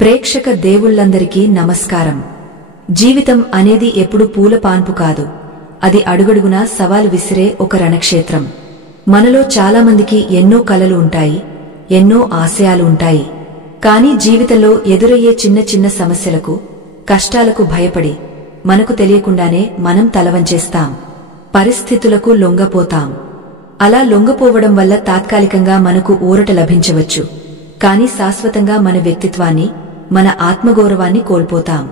ప్రేక్షక దేవుళ్లందరికీ నమస్కారం. జీవితం అనేది ఎప్పుడు పూల పాన్పు కాదు, అది అడుగడుగునా సవాలు విసిరే ఒక రణక్షేత్రం. మనలో చాలామందికి ఎన్నో కలలు ఉంటాయి, ఎన్నో ఆశయాలు ఉంటాయి. కానీ జీవితంలో ఎదురయ్యే చిన్న చిన్న సమస్యలకు, కష్టాలకు భయపడి మనకు తెలియకుండానే మనం తలవంచేస్తాం, పరిస్థితులకు లొంగపోతాం. అలా లొంగపోవడం వల్ల తాత్కాలికంగా మనకు ఊరట లభించవచ్చు, కానీ శాశ్వతంగా మన వ్యక్తిత్వాన్ని, మన ఆత్మగౌరవాన్ని కోల్పోతాం.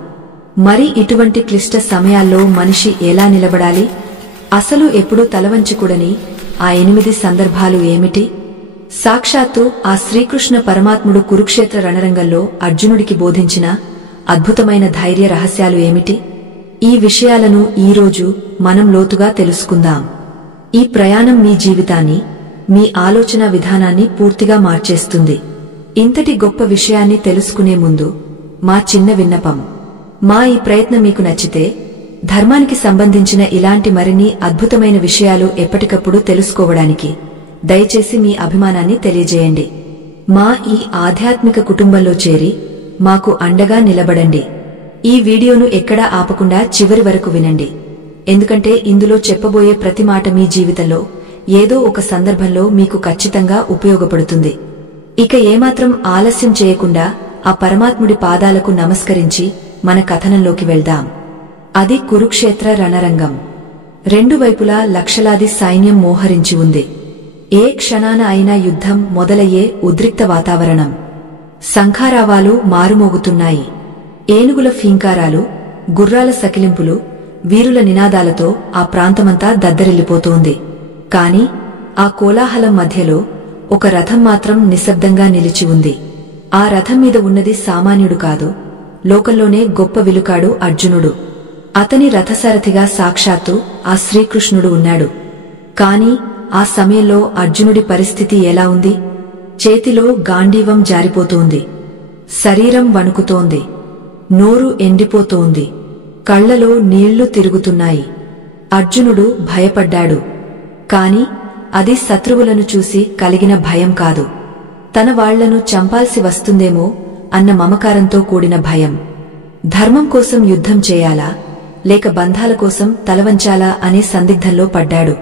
మరి ఇటువంటి క్లిష్ట సమయాల్లో మనిషి ఎలా నిలబడాలి? అసలు ఎప్పుడూ తలవంచకూడని ఆ 8 సందర్భాలు ఏమిటి? సాక్షాత్తు ఆ శ్రీకృష్ణ పరమాత్ముడు కురుక్షేత్ర రణరంగంలో అర్జునుడికి బోధించిన అద్భుతమైన ధైర్య రహస్యాలు ఏమిటి? ఈ విషయాలను ఈరోజు మనం లోతుగా తెలుసుకుందాం. ఈ ప్రయాణం మీ జీవితాన్ని, మీ ఆలోచన విధానాన్ని పూర్తిగా మార్చేస్తుంది. ఇంతటి గొప్ప విషయాన్ని తెలుసుకునే ముందు మా చిన్న విన్నపం. మా ఈ ప్రయత్నం మీకు నచ్చితే, ధర్మానికి సంబంధించిన ఇలాంటి మరిన్ని అద్భుతమైన విషయాలు ఎప్పటికప్పుడు తెలుసుకోవడానికి దయచేసి మీ అభిమానాన్ని తెలియజేయండి. మా ఈ ఆధ్యాత్మిక కుటుంబంలో చేరి మాకు అండగా నిలబడండి. ఈ వీడియోను ఎక్కడా ఆపకుండా చివరి వరకు వినండి, ఎందుకంటే ఇందులో చెప్పబోయే ప్రతి మాట మీ జీవితంలో ఏదో ఒక సందర్భంలో మీకు ఖచ్చితంగా ఉపయోగపడుతుంది. ఇక ఏమాత్రం ఆలస్యం చేయకుండా ఆ పరమాత్ముడి పాదాలకు నమస్కరించి మన కథనంలోకి వెళ్దాం. అది కురుక్షేత్ర రణరంగం. రెండు వైపులా లక్షలాది సైన్యం మోహరించి ఉంది. ఏ క్షణాన అయినా యుద్ధం మొదలయ్యే ఉద్రిక్త వాతావరణం. శంఖారావాలు మారుమోగుతున్నాయి. ఏనుగుల ఫీంకారాలు, గుర్రాల సకిలింపులు, వీరుల నినాదాలతో ఆ ప్రాంతమంతా దద్దరిల్లిపోతోంది. కాని ఆ కోలాహలం మధ్యలో ఒక రథం మాత్రం నిశ్శబ్దంగా నిలిచి ఉంది. ఆ రథం మీద ఉన్నది సామాన్యుడు కాదు, లోకంలోనే గొప్ప విలుకాడు అర్జునుడు. అతని రథసారథిగా సాక్షాత్తు ఆ శ్రీకృష్ణుడు ఉన్నాడు. కాని ఆ సమయంలో అర్జునుడి పరిస్థితి ఎలా ఉంది? చేతిలో గాండీవం జారిపోతోంది, శరీరం వణుకుతోంది, నోరు ఎండిపోతోంది, కళ్లలో నీళ్లు తిరుగుతున్నాయి. అర్జునుడు భయపడ్డాడు. కాని అది శత్రువులను చూసి కలిగిన భయం కాదు, తన వాళ్లను చంపాల్సి వస్తుందేమో అన్న మమకారంతో కూడిన భయం. ధర్మం కోసం యుద్ధం చేయాలా, లేక బంధాల కోసం తలవంచాలా అనే సందిగ్ధంలో పడ్డాడు.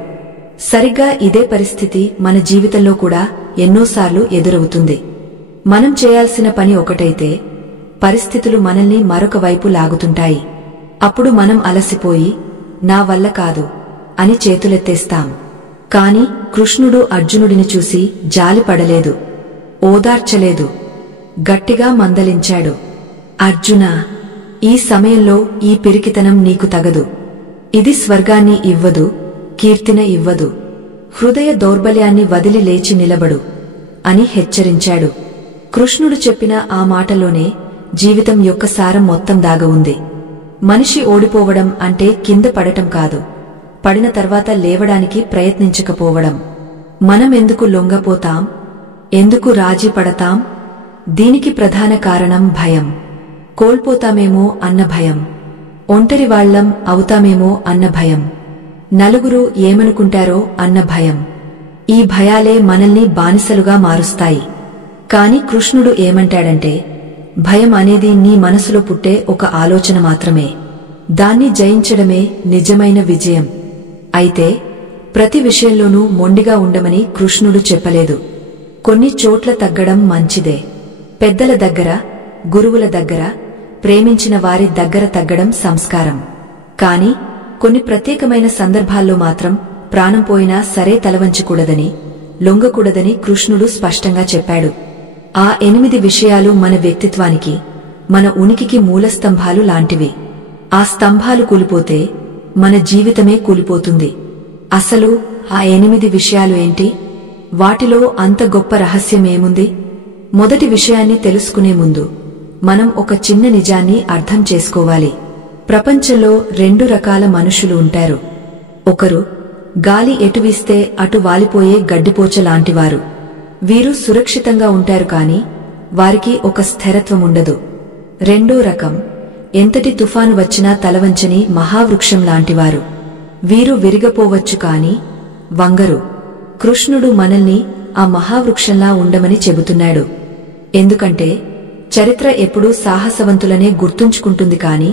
సరిగ్గా ఇదే పరిస్థితి మన జీవితంలో కూడా ఎన్నోసార్లు ఎదురవుతుంది. మనం చేయాల్సిన పని ఒకటైతే, పరిస్థితులు మనల్ని మరొక వైపు లాగుతుంటాయి. అప్పుడు మనం అలసిపోయి నా వల్ల కాదు అని చేతులెత్తేస్తాం. కాని కృష్ణుడు అర్జునుడిని చూసి జాలిపడలేదు, ఓదార్చలేదు, గట్టిగా మందలించాడు. అర్జునా, ఈ సమయంలో ఈ పిరికితనం నీకు తగదు. ఇది స్వర్గాన్ని ఇవ్వదు, కీర్తిన ఇవ్వదు. హృదయ దౌర్బల్యాన్ని వదిలి లేచి నిలబడు అని హెచ్చరించాడు. కృష్ణుడు చెప్పిన ఆ మాటలోనే జీవితం యొక్క సారం మొత్తం దాగి ఉంది. మనిషి ఓడిపోవడం అంటే కింద పడటం కాదు, పడిన తర్వాత లేవడానికి ప్రయత్నించకపోవడం. మనం ఎందుకు లొంగపోతాం, ఎందుకు రాజీ పడతాం? దీనికి ప్రధాన కారణం భయం. కోల్పోతామేమో అన్న భయం, ఒంటరివాళ్లం అవుతామేమో అన్న భయం, నలుగురు ఏమనుకుంటారో అన్న భయం. ఈ భయాలే మనల్ని బానిసలుగా మారుస్తాయి. కాని కృష్ణుడు ఏమంటాడంటే, భయం అనేది నీ మనసులో పుట్టే ఒక ఆలోచన మాత్రమే, దాన్ని జయించడమే నిజమైన విజయం. అయితే ప్రతి విషయంలోనూ మొండిగా ఉండమని కృష్ణుడు చెప్పలేదు. కొన్ని చోట్ల తగ్గడం మంచిదే. పెద్దల దగ్గర, గురువుల దగ్గర, ప్రేమించిన వారి దగ్గర తగ్గడం సంస్కారం. కాని కొన్ని ప్రత్యేకమైన సందర్భాల్లో మాత్రం ప్రాణం పోయినా సరే తలవంచకూడదని, లొంగకూడదని కృష్ణుడు స్పష్టంగా చెప్పాడు. ఆ 8 విషయాలు మన వ్యక్తిత్వానికి, మన ఉనికికి మూలస్తంభాలు లాంటివి. ఆ స్తంభాలు కూలిపోతే మన జీవితమే కూలిపోతుంది. అసలు ఆ 8 విషయాలు ఏంటి? వాటిలో అంత గొప్ప రహస్యమేముంది? మొదటి విషయాన్ని తెలుసుకునే ముందు మనం ఒక చిన్న నిజాన్ని అర్థం చేసుకోవాలి. ప్రపంచంలో 2 రకాల మనుషులు ఉంటారు. ఒకరు గాలి ఎటు వీస్తే అటు వాలిపోయే గడ్డిపోచ లాంటివారు. వీరు సురక్షితంగా ఉంటారు, కాని వారికి ఒక స్థిరత్వం ఉండదు. రెండో రకం ఎంతటి తుఫాను వచ్చినా తలవంచని మహావృక్షం లాంటివారు. వీరు విరిగపోవచ్చు, కాని వంగరు. కృష్ణుడు మనల్ని ఆ మహావృక్షంలా ఉండమని చెబుతున్నాడు. ఎందుకంటే చరిత్ర ఎప్పుడూ సాహసవంతులనే గుర్తుంచుకుంటుంది కాని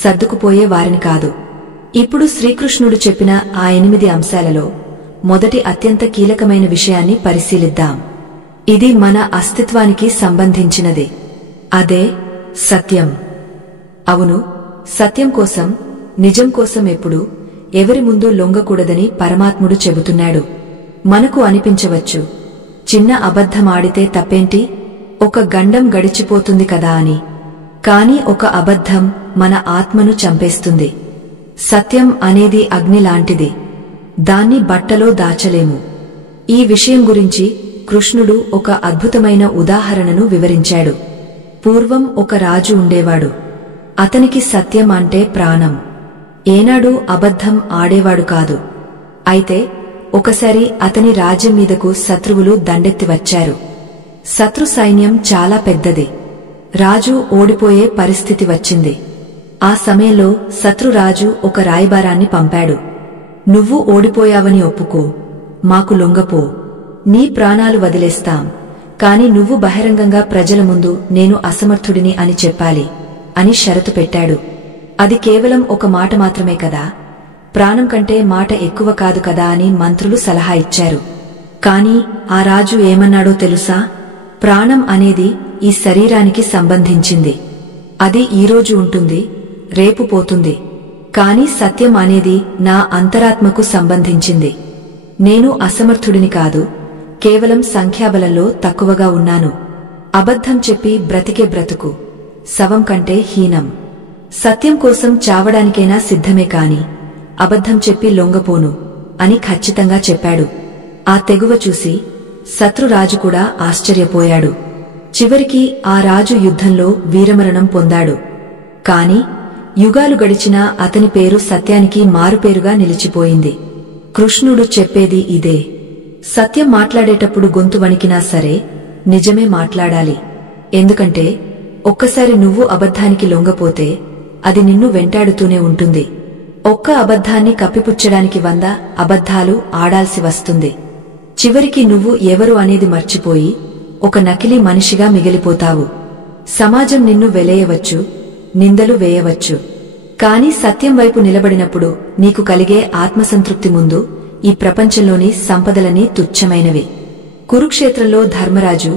సర్దుకుపోయే వారిని కాదు. ఇప్పుడు శ్రీకృష్ణుడు చెప్పిన ఆ 8 అంశాలలో మొదటి అత్యంత కీలకమైన విషయాన్ని పరిశీలిద్దాం. ఇది మన అస్తిత్వానికి సంబంధించినది. అదే సత్యం. అవును, సత్యం కోసం, నిజం కోసం ఎప్పుడూ ఎవరి ముందు లొంగకూడదని పరమాత్ముడు చెబుతున్నాడు. మనకు అనిపించవచ్చు, చిన్న అబద్ధమాడితే తప్పేంటి, ఒక గండం గడిచిపోతుంది కదా అని. కాని ఒక అబద్ధం మన ఆత్మను చంపేస్తుంది. సత్యం అనేది అగ్ని లాంటిది. దాన్ని బట్టలో దాచలేము. ఈ విషయం గురించి కృష్ణుడు ఒక అద్భుతమైన ఉదాహరణను వివరించాడు. పూర్వం ఒక రాజు ఉండేవాడు. అతనికి సత్యం అంటే ప్రాణం. ఏనాడూ అబద్ధం ఆడేవాడు కాదు. అయితే ఒకసారి అతని రాజ్యం మీదకు శత్రువులు దండెత్తి వచ్చారు. శత్రు సైన్యం చాలా పెద్దది. రాజు ఓడిపోయే పరిస్థితి వచ్చింది. ఆ సమయంలో శత్రురాజు ఒక రాయబారాన్ని పంపాడు. నువ్వు ఓడిపోయావని ఒప్పుకో, మాకు లొంగపో, నీ ప్రాణాలు వదిలేస్తాం, కాని నువ్వు బహిరంగంగా ప్రజల ముందు నేను అసమర్థుడిని అని చెప్పాలి అని షరతు పెట్టాడు. అది కేవలం ఒక మాట మాత్రమే కదా, ప్రాణం కంటే మాట ఎక్కువ కాదు కదా అని మంత్రులు సలహా ఇచ్చారు. కాని ఆ రాజు ఏమన్నాడో తెలుసా? ప్రాణం అనేది ఈ శరీరానికి సంబంధించింది. అది ఈరోజు ఉంటుంది, రేపు పోతుంది. కాని సత్యం అనేది నా అంతరాత్మకు సంబంధించింది. నేను అసమర్థుడిని కాదు, కేవలం సంఖ్యాబలంలో తక్కువగా ఉన్నాను. అబద్ధం చెప్పి బ్రతికే బ్రతుకు శవం కంటే హీనం. సత్యం కోసం చావడానికైనా సిద్ధమే కాని అబద్ధం చెప్పి లొంగపోను అని ఖచ్చితంగా చెప్పాడు. ఆ తెగువ చూసి శత్రురాజు కూడా ఆశ్చర్యపోయాడు. చివరికి ఆ రాజు యుద్ధంలో వీరమరణం పొందాడు. కాని యుగాలు గడిచినా అతని పేరు సత్యానికి మారుపేరుగా నిలిచిపోయింది. కృష్ణుడు చెప్పేది ఇదే. సత్యం మాట్లాడేటప్పుడు గొంతు వణికినా సరే నిజమే మాట్లాడాలి. ఎందుకంటే ఒక్కసారి నువ్వు అబద్ధానికి లొంగపోతే అది నిన్ను వెంటాడుతూనే ఉంటుంది. ఒక్క అబద్ధాన్ని కప్పిపుచ్చడానికి 100 అబద్ధాలు ఆడాల్సి వస్తుంది. చివరికి నువ్వు ఎవరు అనేది మర్చిపోయి ఒక నకిలీ మనిషిగా మిగిలిపోతావు. సమాజం నిన్ను వెలేయవచ్చు, నిందలు వేయవచ్చు. కాని సత్యం వైపు నిలబడినప్పుడు నీకు కలిగే ఆత్మసంతృప్తి ముందు ఈ ప్రపంచంలోని సంపదలన్నీ తుచ్చమైనవి. కురుక్షేత్రంలో ధర్మరాజు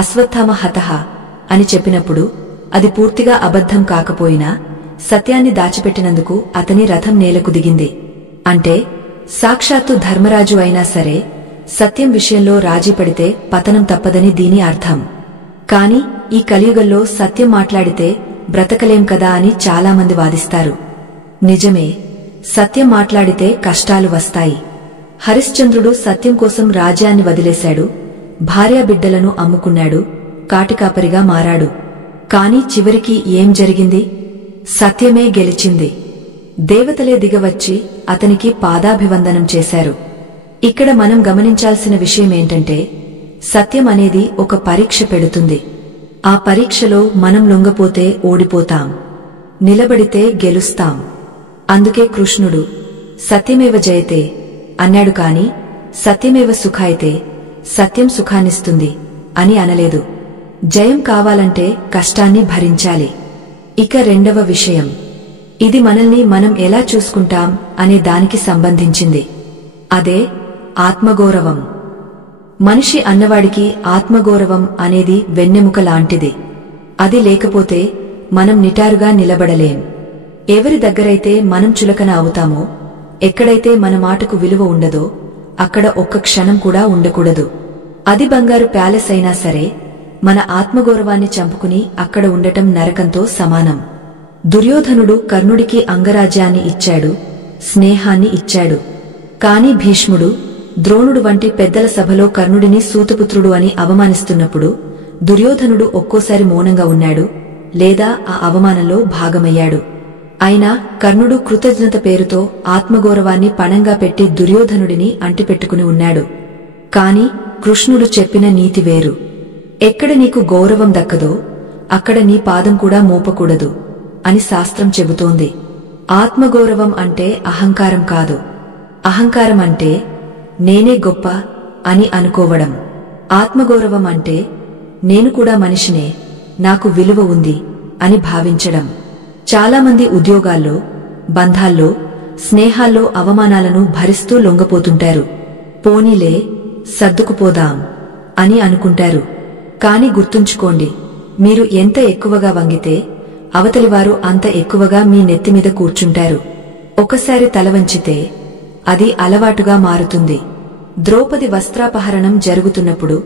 అశ్వత్థామ హతః అని చెప్పినప్పుడు అది పూర్తిగా అబద్ధం కాకపోయినా సత్యాన్ని దాచిపెట్టినందుకు అతని రథం నేలకు దిగింది. అంటే సాక్షాత్తు ధర్మరాజు అయినా సరే సత్యం విషయంలో రాజీ పడితే పతనం తప్పదని దీని అర్థం. కాని ఈ కలియుగంలో సత్యం మాట్లాడితే బ్రతకలేం కదా అని చాలామంది వాదిస్తారు. నిజమే, సత్యం మాట్లాడితే కష్టాలు వస్తాయి. హరిశ్చంద్రుడు సత్యం కోసం రాజ్యాన్ని వదిలేశాడు, భార్యాబిడ్డలను అమ్ముకున్నాడు, కాటికాపరిగా మారాడు. కాని చివరికి ఏం జరిగింది? సత్యమే గెలిచింది. దేవతలే దిగవచ్చి అతనికి పాదాభివందనం చేశారు. ఇక్కడ మనం గమనించాల్సిన విషయమేంటంటే సత్యం అనేది ఒక పరీక్ష పెడుతుంది. ఆ పరీక్షలో మనం లొంగపోతే ఓడిపోతాం, నిలబడితే గెలుస్తాం. అందుకే కృష్ణుడు సత్యమేవ జయతే అన్నాడు కాని సత్యమేవ సుఖాయితే, సత్యం సుఖాన్నిస్తుంది అని అనలేదు. జయం కావాలంటే కష్టాన్ని భరించాలి. ఇక రెండవ విషయం, ఇది మనల్ని మనం ఎలా చూసుకుంటాం అనే దానికి సంబంధించింది. అదే ఆత్మగౌరవం. మనిషి అన్నవాడికి ఆత్మగౌరవం అనేది వెన్నెముక లాంటిది. అది లేకపోతే మనం నిటారుగా నిలబడలేం. ఎవరి దగ్గరైతే మనం చులకన అవుతామో, ఎక్కడైతే మన మాటకు విలువ ఉండదో అక్కడ ఒక్క క్షణం కూడా ఉండకూడదు. అది బంగారు ప్యాలెస్ అయినా సరే మన ఆత్మగౌరవాన్ని చంపుకుని అక్కడ ఉండటం నరకంతో సమానం. దుర్యోధనుడు కర్ణుడికి అంగరాజ్యాన్ని ఇచ్చాడు, స్నేహాన్ని ఇచ్చాడు. కాని భీష్ముడు, ద్రోణుడు వంటి పెద్దల సభలో కర్ణుడిని సూతపుత్రుడు అని అవమానిస్తున్నప్పుడు దుర్యోధనుడు ఒక్కోసారి మౌనంగా ఉన్నాడు, లేదా ఆ అవమానంలో భాగమయ్యాడు. అయినా కర్ణుడు కృతజ్ఞత పేరుతో ఆత్మగౌరవాన్ని పణంగా పెట్టి దుర్యోధనుడిని అంటిపెట్టుకుని ఉన్నాడు. కాని కృష్ణుడు చెప్పిన నీతి వేరు. ఎక్కడ నీకు గౌరవం దక్కదో అక్కడ నీ పాదం కూడా మోపకూడదు అని శాస్త్రం చెబుతోంది. ఆత్మగౌరవం అంటే అహంకారం కాదు. అహంకారం అంటే నేనే గొప్ప అని అనుకోవడం. ఆత్మగౌరవం అంటే నేను కూడా మనిషినే, నాకు విలువ ఉంది అని భావించడం. చాలామంది ఉద్యోగాల్లో, బంధాల్లో, స్నేహాల్లో అవమానాలను భరిస్తూ లొంగపోతుంటారు. పోనీలే, సర్దుకుపోదాం అని అనుకుంటారు. కాని గుర్తుంచుకోండి, మీరు ఎంత ఎక్కువగా వంగితే అవతలివారు అంత ఎక్కువగా మీ నెత్తిమీద కూర్చుంటారు. ఒకసారి తలవంచితే అది అలవాటుగా మారుతుంది. ద్రౌపది వస్త్రాపహరణం జరుగుతున్నప్పుడు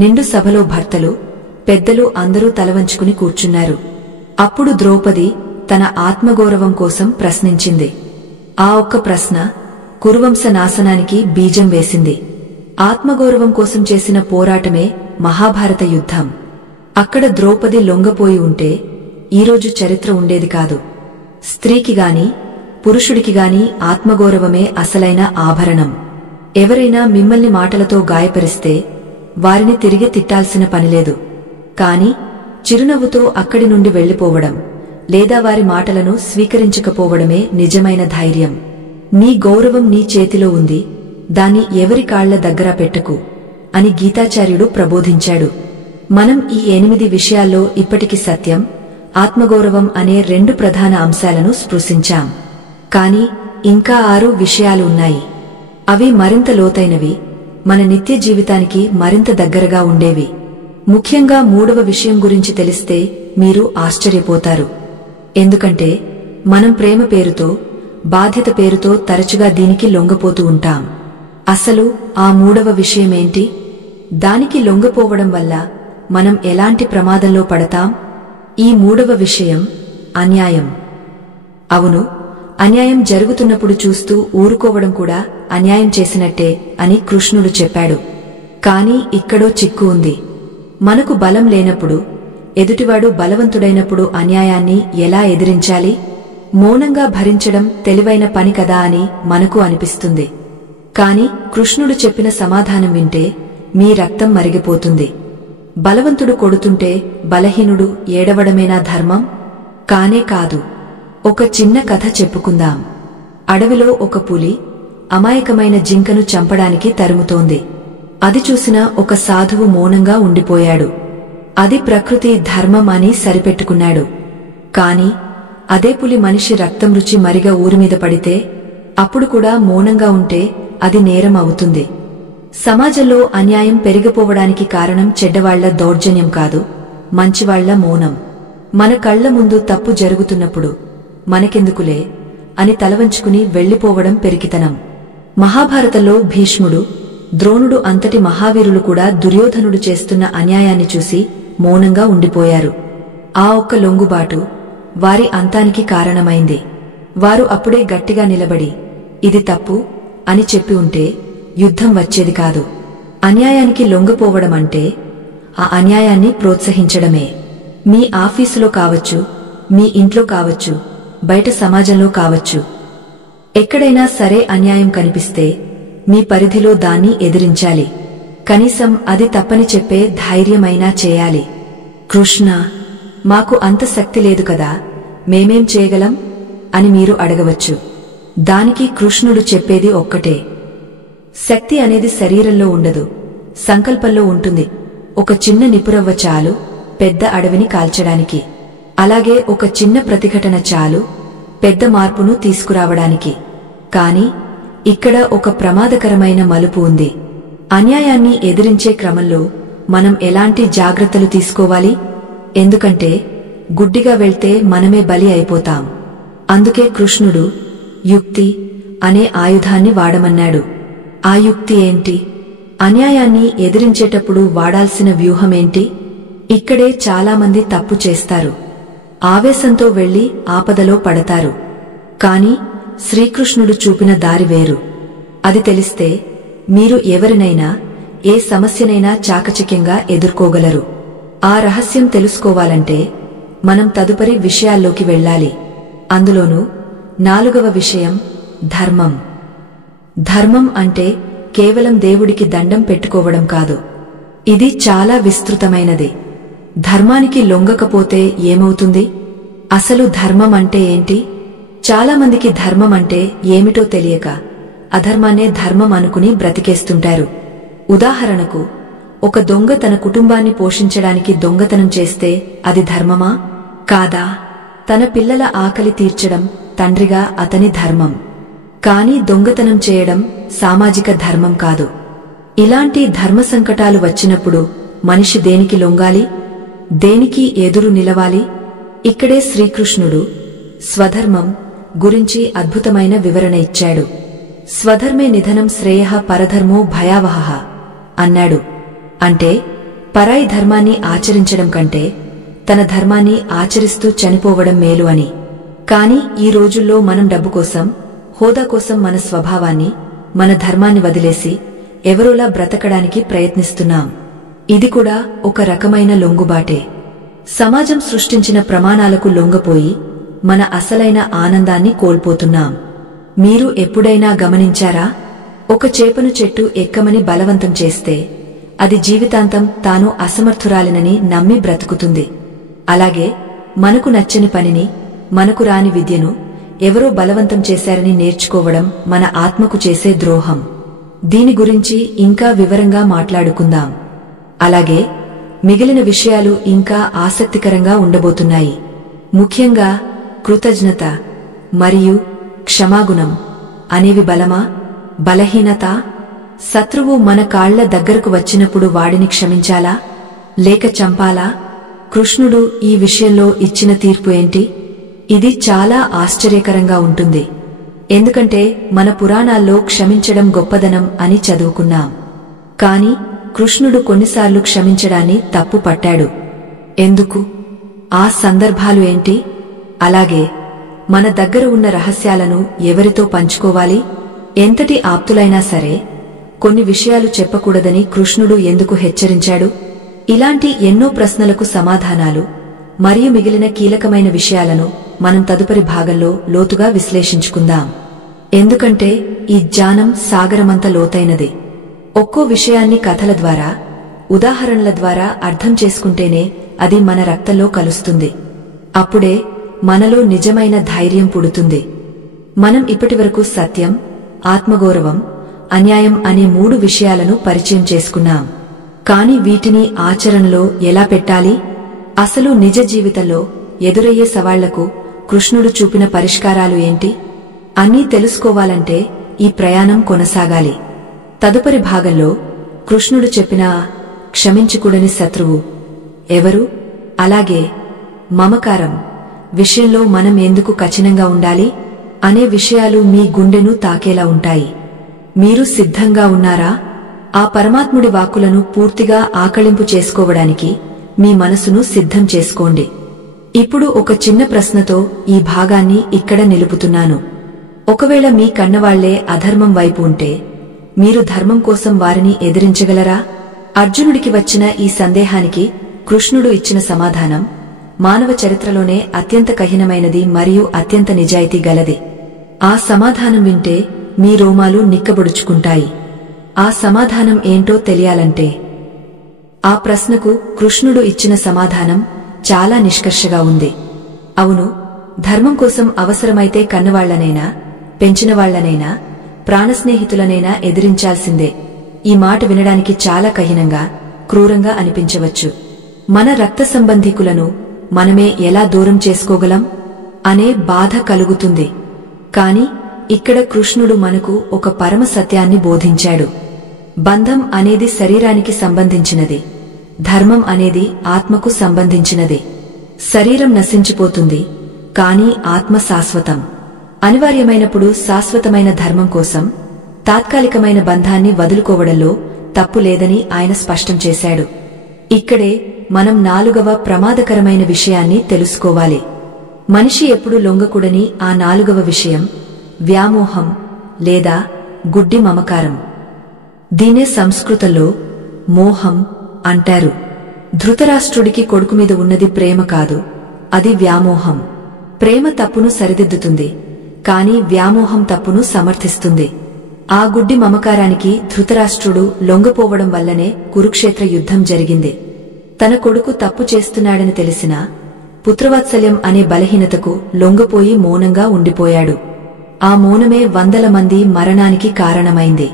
నిండు సభలో భర్తలు, పెద్దలు అందరూ తలవంచుకుని కూర్చున్నారు. అప్పుడు ద్రౌపది తన ఆత్మగౌరవం కోసం ప్రశ్నించింది. ఆ ఒక్క ప్రశ్న కురువంశ నాశనానికి బీజం వేసింది. ఆత్మగౌరవం కోసం చేసిన పోరాటమే మహాభారత యుద్ధం. అక్కడ ద్రౌపది లొంగపోయి ఉంటే ఈరోజు చరిత్ర ఉండేది కాదు. స్త్రీకిగాని పురుషుడికిగాని ఆత్మగౌరవమే అసలైన ఆభరణం. ఎవరైనా మిమ్మల్ని మాటలతో గాయపరిస్తే వారిని తిరిగి తిట్టాల్సిన పనిలేదు. కాని చిరునవ్వుతో అక్కడి నుండి వెళ్లిపోవడం లేదా వారి మాటలను స్వీకరించకపోవడమే నిజమైన ధైర్యం. నీ గౌరవం నీ చేతిలో ఉంది, దాన్ని ఎవరి కాళ్ల దగ్గర పెట్టకు అని గీతాచార్యుడు ప్రబోధించాడు. మనం ఈ 8 విషయాల్లో ఇప్పటికి సత్యం, ఆత్మగౌరవం అనే 2 ప్రధాన అంశాలను స్పృశించాం. కాని ఇంకా 6 విషయాలు ఉన్నాయి. అవి మరింత లోతైనవి, మన నిత్య జీవితానికి మరింత దగ్గరగా ఉండేవి. ముఖ్యంగా 3వ విషయం గురించి తెలిస్తే మీరు ఆశ్చర్యపోతారు. ఎందుకంటే మనం ప్రేమ పేరుతో, బాధ్యత పేరుతో తరచుగా దీనికి లొంగపోతూ ఉంటాం. అసలు ఆ 3వ విషయమేంటి? దానికి లొంగపోవడం వల్ల మనం ఎలాంటి ప్రమాదంలో పడతాం? ఈ 3వ విషయం అన్యాయం. అవును, అన్యాయం జరుగుతున్నప్పుడు చూస్తూ ఊరుకోవడం కూడా అన్యాయం చేసినట్టే అని కృష్ణుడు చెప్పాడు. కాని ఇక్కడో చిక్కు ఉంది. మనకు బలం లేనప్పుడు, ఎదుటివాడు బలవంతుడైనప్పుడు అన్యాయాన్ని ఎలా ఎదిరించాలి? మౌనంగా భరించడం తెలివైన పని కదా అని మనకు అనిపిస్తుంది. కాని కృష్ణుడు చెప్పిన సమాధానం వింటే మీ రక్తం మరిగిపోతుంది. బలవంతుడు కొడుతుంటే బలహీనుడు ఏడవడమేనా ధర్మం? కానే కాదు. ఒక చిన్న కథ చెప్పుకుందాం. అడవిలో ఒక పులి అమాయకమైన జింకను చంపడానికి తరుముతోంది. అది చూసిన ఒక సాధువు మౌనంగా ఉండిపోయాడు. అది ప్రకృతి ధర్మం అని సరిపెట్టుకున్నాడు. కాని అదే పులి మనిషి రక్తం రుచి మరిగా ఊరిమీద పడితే అప్పుడు కూడా మౌనంగా ఉంటే అది నేరం అవుతుంది. సమాజంలో అన్యాయం పెరిగిపోవడానికి కారణం చెడ్డవాళ్ల దౌర్జన్యం కాదు, మంచివాళ్ల మౌనం. మన కళ్ల ముందు తప్పు జరుగుతున్నప్పుడు మనకెందుకులే అని తలవంచుకుని వెళ్లిపోవడం పెరికితనం. మహాభారతంలో భీష్ముడు, ద్రోణుడు అంతటి మహావీరులు కూడా దుర్యోధనుడు చేస్తున్న అన్యాయాన్ని చూసి మౌనంగా ఉండిపోయారు. ఆ ఒక్క లొంగుబాటు వారి అంతానికి కారణమైంది. వారు అప్పుడే గట్టిగా నిలబడి ఇది తప్పు అని చెప్పి ఉంటే యుద్ధం వచ్చేది కాదు. అన్యాయానికి లొంగిపోవడం అంటే ఆ అన్యాయాన్ని ప్రోత్సహించడమే. మీ ఆఫీసులో కావచ్చు, మీ ఇంట్లో కావచ్చు, బయట సమాజంలో కావచ్చు, ఎక్కడైనా సరే అన్యాయం కనిపిస్తే మీ పరిధిలో దాన్ని ఎదిరించాలి. కనీసం అది తప్పని చెప్పే ధైర్యమైనా చేయాలి. కృష్ణ, మాకు అంత శక్తి లేదు కదా, మేమేం చేయగలం అని మీరు అడగవచ్చు. దానికి కృష్ణుడు చెప్పేది ఒక్కటే. శక్తి అనేది శరీరంలో ఉండదు, సంకల్పంలో ఉంటుంది. ఒక చిన్న నిపురవ్వ చాలు పెద్ద అడవిని కాల్చడానికి. అలాగే ఒక చిన్న ప్రతిఘటన చాలు పెద్ద మార్పును తీసుకురావడానికి. కాని ఇక్కడ ఒక ప్రమాదకరమైన మలుపు ఉంది. అన్యాయాన్ని ఎదిరించే క్రమంలో మనం ఎలాంటి జాగ్రత్తలు తీసుకోవాలి? ఎందుకంటే గుడ్డిగా వెళ్తే మనమే బలి అయిపోతాం. అందుకే కృష్ణుడు యుక్తి అనే ఆయుధాన్ని వాడమన్నాడు. ఆ యుక్తి ఏంటి? అన్యాయాన్ని ఎదిరించేటప్పుడు వాడాల్సిన వ్యూహమేంటి? ఇక్కడే చాలామంది తప్పు చేస్తారు. ఆవేశంతో వెళ్లి ఆపదలో పడతారు. కాని శ్రీకృష్ణుడు చూపిన దారి వేరు. అది తెలిస్తే మీరు ఎవరినైనా, ఏ సమస్యనైనా చాకచక్యంగా ఎదుర్కోగలరు. ఆ రహస్యం తెలుసుకోవాలంటే మనం తదుపరి విషయాల్లోకి వెళ్ళాలి. అందులోనూ 4వ విషయం ధర్మం. ధర్మం అంటే కేవలం దేవుడికి దండం పెట్టుకోవడం కాదు. ఇది చాలా విస్తృతమైనది. ధర్మానికి లొంగకపోతే ఏమవుతుంది? అసలు ధర్మం అంటే ఏంటి? చాలామందికి ధర్మం అంటే ఏమిటో తెలియక అధర్మాన్నే ధర్మం అనుకుని బ్రతికేస్తుంటారు. ఉదాహరణకు, ఒక దొంగ తన కుటుంబాన్ని పోషించడానికి దొంగతనం చేస్తే అది ధర్మమా? కాదా? తన పిల్లల ఆకలి తీర్చడం తండ్రిగా అతని ధర్మం. కాని దొంగతనం చేయడం సామాజిక ధర్మం కాదు. ఇలాంటి ధర్మ సంకటాలు వచ్చినప్పుడు మనిషి దేనికి లొంగాలి? దేనికి ఎదురు నిలవాలి? ఇక్కడే శ్రీకృష్ణుడు స్వధర్మం గురించి అద్భుతమైన వివరణ ఇచ్చాడు. స్వధర్మే నిధనం శ్రేయః పరధర్మో భయావహః అన్నాడు. అంటే పరాయి ధర్మాన్ని ఆచరించడం కంటే తన ధర్మాన్ని ఆచరిస్తూ చనిపోవడం మేలు అని. కాని ఈ రోజుల్లో మనం డబ్బు కోసం, హోదా కోసం మన స్వభావాన్ని, మన ధర్మాన్ని వదిలేసి ఎవరోలా బ్రతకడానికి ప్రయత్నిస్తున్నాం. ఇది కూడా ఒక రకమైన లొంగుబాటే. సమాజం సృష్టించిన ప్రమాణాలకు లొంగపోయి మన అసలైన ఆనందాన్ని కోల్పోతున్నాం. మీరు ఎప్పుడైనా గమనించారా? ఒక చేపను చెట్టు ఎక్కమని బలవంతం చేస్తే అది జీవితాంతం తాను అసమర్థురాలినని నమ్మి బ్రతుకుతుంది. అలాగే మనకు నచ్చని పనిని, మనకు రాని విద్యను ఎవరో బలవంతం చేశారని నేర్చుకోవడం మన ఆత్మకు చేసే ద్రోహం. దీని గురించి ఇంకా వివరంగా మాట్లాడుకుందాం. అలాగే మిగిలిన విషయాలు ఇంకా ఆసక్తికరంగా ఉండబోతున్నాయి. ముఖ్యంగా కృతజ్ఞత మరియు క్షమాగుణం అనేవి బలమా, బలహీనత? శత్రువు మన కాళ్ల దగ్గరకు వచ్చినప్పుడు వాడిని క్షమించాలా లేక చంపాలా? కృష్ణుడు ఈ విషయంలో ఇచ్చిన తీర్పు ఏంటి? ఇది చాలా ఆశ్చర్యకరంగా ఉంటుంది. ఎందుకంటే మన పురాణాల్లో క్షమించడం గొప్పదనం అని చదువుకున్నాం. కాని కృష్ణుడు కొన్నిసార్లు క్షమించడాన్ని తప్పు పట్టాడు. ఎందుకు? ఆ సందర్భాలు ఏంటి? అలాగే మన దగ్గర ఉన్న రహస్యాలను ఎవరితో పంచుకోవాలి? ఎంతటి ఆప్తులైనా సరే కొన్ని విషయాలు చెప్పకూడదని కృష్ణుడు ఎందుకు హెచ్చరించాడు? ఇలాంటి ఎన్నో ప్రశ్నలకు సమాధానాలు మరియు మిగిలిన కీలకమైన విషయాలను మనం తదుపరి భాగంలో లోతుగా విశ్లేషించుకుందాం. ఎందుకంటే ఈ జ్ఞానం సాగరమంత లోతైనది. ఒక్కో విషయాన్ని కథల ద్వారా, ఉదాహరణల ద్వారా అర్థం చేసుకుంటేనే అది మన రక్తంలో కలుస్తుంది. అప్పుడే మనలో నిజమైన ధైర్యం పుడుతుంది. మనం ఇప్పటివరకు సత్యం, ఆత్మగౌరవం, అన్యాయం అనే 3 విషయాలను పరిచయం చేసుకున్నాం. కాని వీటిని ఆచరణలో ఎలా పెట్టాలి? అసలు నిజ జీవితంలో ఎదురయ్యే సవాళ్లకు కృష్ణుడు చూపిన పరిష్కారాలు ఏంటి? అన్నీ తెలుసుకోవాలంటే ఈ ప్రయాణం కొనసాగాలి. తదుపరి భాగంలో కృష్ణుడు చెప్పిన క్షమించకూడని శత్రువు ఎవరు, అలాగే మమకారం విషయంలో మనం ఎందుకు కఠినంగా ఉండాలి అనే విషయాలు మీ గుండెను తాకేలా ఉంటాయి. మీరు సిద్ధంగా ఉన్నారా? ఆ పరమాత్ముడి వాక్కులను పూర్తిగా ఆకళింపు చేసుకోవడానికి మీ మనసును సిద్ధం చేసుకోండి. ఇప్పుడు ఒక చిన్న ప్రశ్నతో ఈ భాగాన్ని ఇక్కడ నిలుపుతున్నాను. ఒకవేళ మీ కన్నవాళ్లే అధర్మం వైపు ఉంటే మీరు ధర్మం కోసం వారిని ఎదిరించగలరా? అర్జునుడికి వచ్చిన ఈ సందేహానికి కృష్ణుడు ఇచ్చిన సమాధానం మానవ చరిత్రలోనే అత్యంత కఠినమైనది మరియు అత్యంత నిజాయితీ గలది. ఆ సమాధానం వింటే మీ రోమాలు నిక్కబొడుచుకుంటాయి. ఆ సమాధానం ఏంటో తెలియాలంటే ఆ ప్రశ్నకు కృష్ణుడు ఇచ్చిన సమాధానం చాలా నిష్కర్షగా ఉంది. అవును, ధర్మం కోసం అవసరమైతే కన్నవాళ్లనైనా, పెంచినవాళ్లనైనా, ప్రాణస్నేహితులనైనా ఎదిరించాల్సిందే. ఈ మాట వినడానికి చాలా కఠినంగా, క్రూరంగా అనిపించవచ్చు. మన రక్త సంబంధికులను మనమే ఎలా దూరం చేసుకోగలం అనే బాధ కలుగుతుంది. కాని ఇక్కడ కృష్ణుడు మనకు ఒక పరమ సత్యాన్ని బోధించాడు. బంధం అనేది శరీరానికి సంబంధించినది, ధర్మం అనేది ఆత్మకు సంబంధించినది. శరీరం నశించిపోతుంది, కాని ఆత్మ శాశ్వతం. అనివార్యమైనప్పుడు శాశ్వతమైన ధర్మం కోసం తాత్కాలికమైన బంధాన్ని వదులుకోవడంలో తప్పు లేదని ఆయన స్పష్టం చేశాడు. ఇక్కడే మనం 4వ ప్రమాదకరమైన విషయాన్ని తెలుసుకోవాలి. మనిషి ఎప్పుడు లొంగకూడని ఆ 4వ విషయం వ్యామోహం లేదా గుడ్డి మమకారం. దీనే సంస్కృతంలో మోహం అంటారు. ధృతరాష్ట్రుడికి కొడుకు మీద ఉన్నది ప్రేమ కాదు, అది వ్యామోహం. ప్రేమ తప్పును సరిదిద్దుతుంది, కాని వ్యామోహం తప్పును సమర్థిస్తుంది. ఆ గుడ్డి మమకారానికి ధృతరాష్ట్రుడు లొంగపోవడం వల్లనే కురుక్షేత్ర యుద్ధం జరిగింది. తన కొడుకు తప్పు చేస్తున్నాడని తెలిసినా పుత్రవాత్సల్యం అనే బలహీనతకు లొంగపోయి మౌనంగా ఉండిపోయాడు. ఆ మౌనమే వందల మంది మరణానికి కారణమైంది.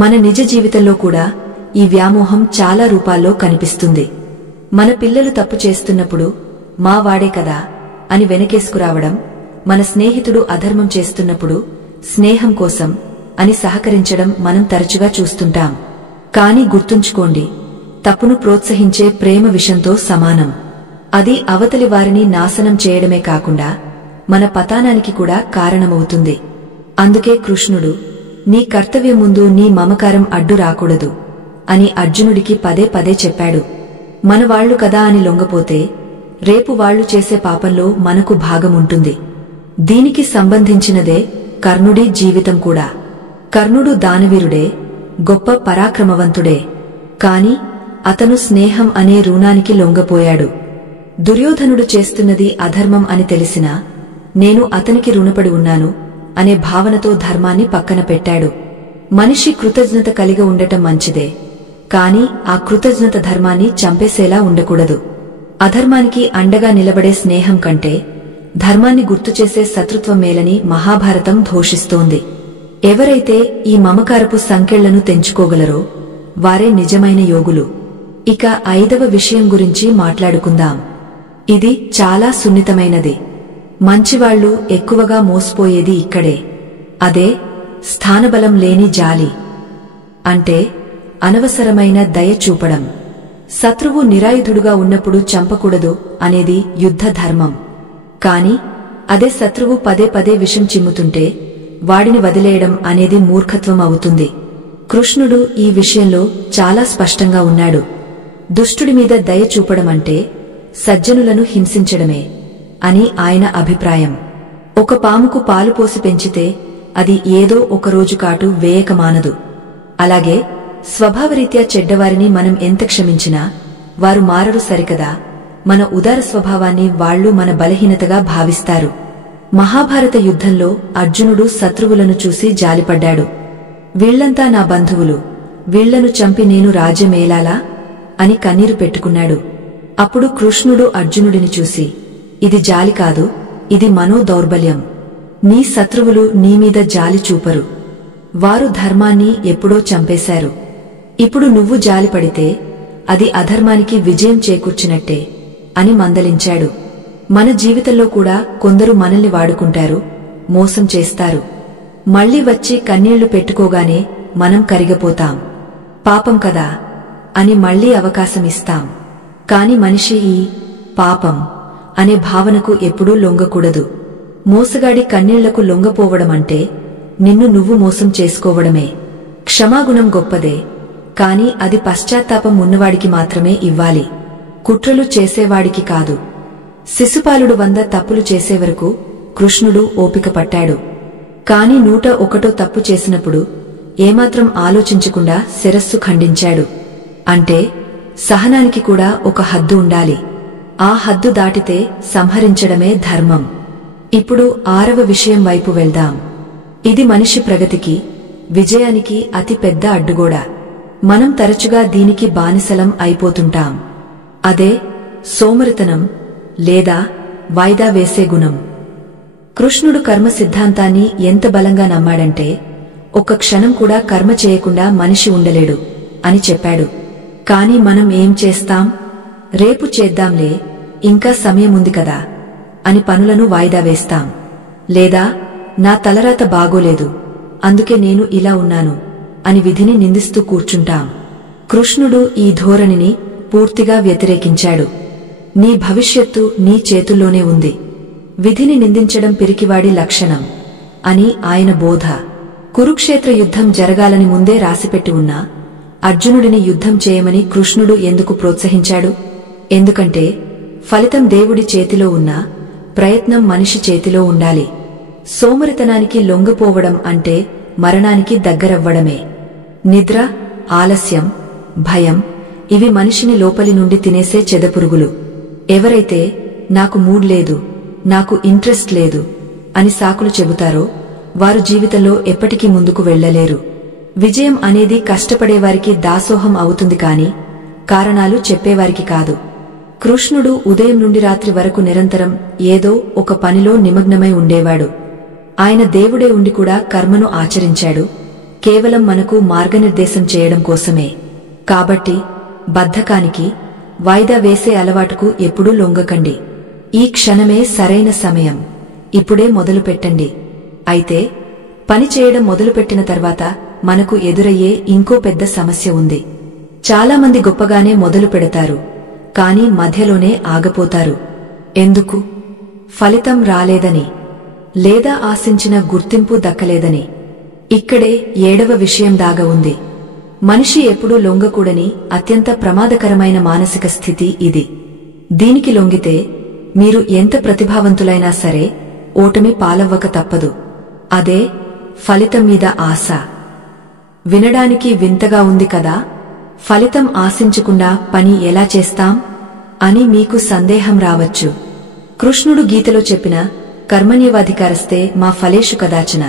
మన నిజ జీవితంలో కూడా ఈ వ్యామోహం చాలా రూపాల్లో కనిపిస్తుంది. మన పిల్లలు తప్పు చేస్తున్నప్పుడు మా వాడే కదా అని వెనకేసుకురావడం, మన స్నేహితుడు అధర్మం చేస్తున్నప్పుడు స్నేహం కోసం అని సహకరించడం మనం తరచుగా చూస్తుంటాం. కాని గుర్తుంచుకోండి, తప్పును ప్రోత్సహించే ప్రేమ విషంతో సమానం. అది అవతలి వారిని నాశనం చేయడమే కాకుండా మన పతానానికి కూడా కారణమవుతుంది. అందుకే కృష్ణుడు, నీ కర్తవ్యం ముందు నీ మమకారం అడ్డు రాకూడదు అని అర్జునుడికి పదే పదే చెప్పాడు. మనవాళ్లు కదా అని లొంగపోతే రేపు వాళ్లు చేసే పాపంలో మనకు భాగముంటుంది. దీనికి సంబంధించినదే కర్ణుడి జీవితం కూడా. కర్ణుడు దానవీరుడే, గొప్ప పరాక్రమవంతుడే. కాని అతను స్నేహం అనే రుణానికి లొంగపోయాడు. దుర్యోధనుడు చేస్తున్నది అధర్మం అని తెలిసినా నేను అతనికి రుణపడి ఉన్నాను అనే భావనతో ధర్మాన్ని పక్కన పెట్టాడు. మనిషి కృతజ్ఞత కలిగి ఉండటం మంచిదే, కాని ఆ కృతజ్ఞత ధర్మాన్ని చంపేసేలా ఉండకూడదు. అధర్మానికి అండగా నిలబడే స్నేహం కంటే ధర్మాన్ని గుర్తుచేసే శత్రుత్వం మేలని మహాభారతం ఘోషిస్తోంది. ఎవరైతే ఈ మమకారపు సంకెళ్లను తెంచుకోగలరో వారే నిజమైన యోగులు. ఇక 5వ విషయం గురించి మాట్లాడుకుందాం. ఇది చాలా సున్నితమైనది. మంచివాళ్లు ఎక్కువగా మోసపోయేది ఇక్కడే. అదే స్థానబలం లేని జాలి. అంటే అనవసరమైన దయ చూపడం. శత్రువు నిరాయుధుడుగా ఉన్నప్పుడు చంపకూడదు అనేది యుద్ధ ధర్మం. కాని అదే శత్రువు పదే పదే విషం చిమ్ముతుంటే వాడిని వదిలేయడం అనేది మూర్ఖత్వం అవుతుంది. కృష్ణుడు ఈ విషయంలో చాలా స్పష్టంగా ఉన్నాడు. దుష్టుడి మీద దయ చూపడమంటే సజ్జనులను హింసించడమే అని ఆయన అభిప్రాయం. ఒక పాముకు పాలు పోసి పెంచితే అది ఏదో ఒకరోజు కాటు వేయక మానదు. అలాగే స్వభావరీత్యా చెడ్డవారిని మనం ఎంత క్షమించినా వారు మారరు సరికదా. మన ఉదార స్వభావాన్ని వాళ్లు మన బలహీనతగా భావిస్తారు. మహాభారత యుద్ధంలో అర్జునుడు శత్రువులను చూసి జాలిపడ్డాడు. వీళ్లంతా నా బంధువులు, వీళ్లను చంపి నేను రాజ్యమేలాలా అని కన్నీరు పెట్టుకున్నాడు. అప్పుడు కృష్ణుడు అర్జునుడిని చూసి, ఇది జాలి కాదు, ఇది మనోదౌర్బల్యం. నీ శత్రువులు నీమీద జాలి చూపరు. వారు ధర్మాన్ని ఎప్పుడో చంపేశారు. ఇప్పుడు నువ్వు జాలిపడితే అది అధర్మానికి విజయం చేకూర్చినట్టే అని మందలించాడు. మన జీవితంలో కూడా కొందరు మనల్ని వాడుకుంటారు, మోసం చేస్తారు. మళ్లీ వచ్చి కన్నీళ్లు పెట్టుకోగానే మనం కరిగిపోతాం. పాపం కదా అని మళ్లీ అవకాశమిస్తాం. కాని మనిషి ఈ పాపం అనే భావనకు ఎప్పుడూ లొంగకూడదు. మోసగాడి కన్నీళ్లకు లొంగపోవడమంటే నిన్ను నువ్వు మోసం చేసుకోవడమే. క్షమాగుణం గొప్పదే, కాని అది పశ్చాత్తాపం ఉన్నవాడికి మాత్రమే ఇవ్వాలి, కుట్రలు చేసేవాడికి కాదు. శిశుపాలుడు 100 తప్పులు చేసేవరకు కృష్ణుడు ఓపిక పట్టాడు. కాని 101 తప్పు చేసినప్పుడు ఏమాత్రం ఆలోచించకుండా శిరస్సు ఖండించాడు. అంటే సహనానికి కూడా ఒక హద్దు ఉండాలి. ఆ హద్దు దాటితే సంహరించడమే ధర్మం. ఇప్పుడు 6వ విషయం వైపు వెళ్దాం. ఇది మనిషి ప్రగతికి, విజయానికి అతి పెద్ద అడ్డుగోడ. మనం తరచుగా దీనికి బానిసలం అయిపోతుంటాం. అదే సోమరితనం లేదా వాయిదా వేసే గుణం. కృష్ణుడు కర్మ సిద్ధాంతాన్ని ఎంత బలంగా నమ్మాడంటే ఒక్క క్షణం కూడా కర్మ చేయకుండా మనిషి ఉండలేడు అని చెప్పాడు. కాని మనం ఏం చేస్తాం? రేపు చేద్దాంలే, ఇంకా సమయముంది కదా అని పనులను వాయిదా వేస్తాం. లేదా నా తలరాత బాగోలేదు, అందుకే నేను ఇలా ఉన్నాను అని విధిని నిందిస్తూ కూర్చుంటాం. కృష్ణుడు ఈ ధోరణిని పూర్తిగా వ్యతిరేకించాడు. నీ భవిష్యత్తు నీ చేతుల్లోనే ఉంది. విధిని నిందించడం పిరికివాడి లక్షణం అని ఆయన బోధ. కురుక్షేత్ర యుద్ధం జరగాలని ముందే రాసిపెట్టి ఉన్నా అర్జునుడిని యుద్ధం చేయమని కృష్ణుడు ఎందుకు ప్రోత్సహించాడు? ఎందుకంటే ఫలితం దేవుడి చేతిలో ఉన్నా ప్రయత్నం మనిషి చేతిలో ఉండాలి. సోమరితనానికి లొంగిపోవడం అంటే మరణానికి దగ్గరవ్వడమే. నిద్ర, ఆలస్యం, భయం ఇవి మనిషిని లోపలి నుండి తినేసే చెదపురుగులు. ఎవరైతే నాకు మూడ్ లేదు, నాకు ఇంట్రెస్ట్ లేదు అని సాకులు చెబుతారో వారు జీవితంలో ఎప్పటికీ ముందుకు వెళ్లలేరు. విజయం అనేది కష్టపడేవారికి దాసోహం అవుతుంది కాని కారణాలు చెప్పేవారికి కాదు. కృష్ణుడు ఉదయం నుండి రాత్రి వరకు నిరంతరం ఏదో ఒక పనిలో నిమగ్నమై ఉండేవాడు. ఆయన దేవుడే ఉండి కూడా కర్మను ఆచరించాడు, కేవలం మనకు మార్గనిర్దేశం చేయడం కోసమే. కాబట్టి బద్ధకానికి, వాయిదా వేసే అలవాటుకు ఎప్పుడూ లొంగకండి. ఈ క్షణమే సరైన సమయం. ఇప్పుడే మొదలుపెట్టండి. అయితే పని చేయడం మొదలుపెట్టిన తర్వాత మనకు ఎదురయ్యే ఇంకో పెద్ద సమస్య ఉంది. చాలామంది గొప్పగానే మొదలు పెడతారు, కానీ మధ్యలోనే ఆగపోతారు. ఎందుకు? ఫలితం రాలేదని, లేదా ఆశించిన గుర్తింపు దక్కలేదని. ఇక్కడే 7వ విషయం దాగా ఉంది. మనిషి ఎప్పుడూ లొంగకూడని అత్యంత ప్రమాదకరమైన మానసిక స్థితి ఇది. దీనికి లొంగితే మీరు ఎంత ప్రతిభావంతులైనా సరే ఓటమి పాలవ్వక తప్పదు. అదే ఫలితం మీద ఆశ. వినడానికి వింతగా ఉంది కదా. ఫలితం ఆశించకుండా పని ఎలా చేస్తాం అని మీకు సందేహం రావచ్చు. కృష్ణుడు గీతలో చెప్పిన కర్మణ్యేవాధికారస్తే మా ఫలేషు కదాచన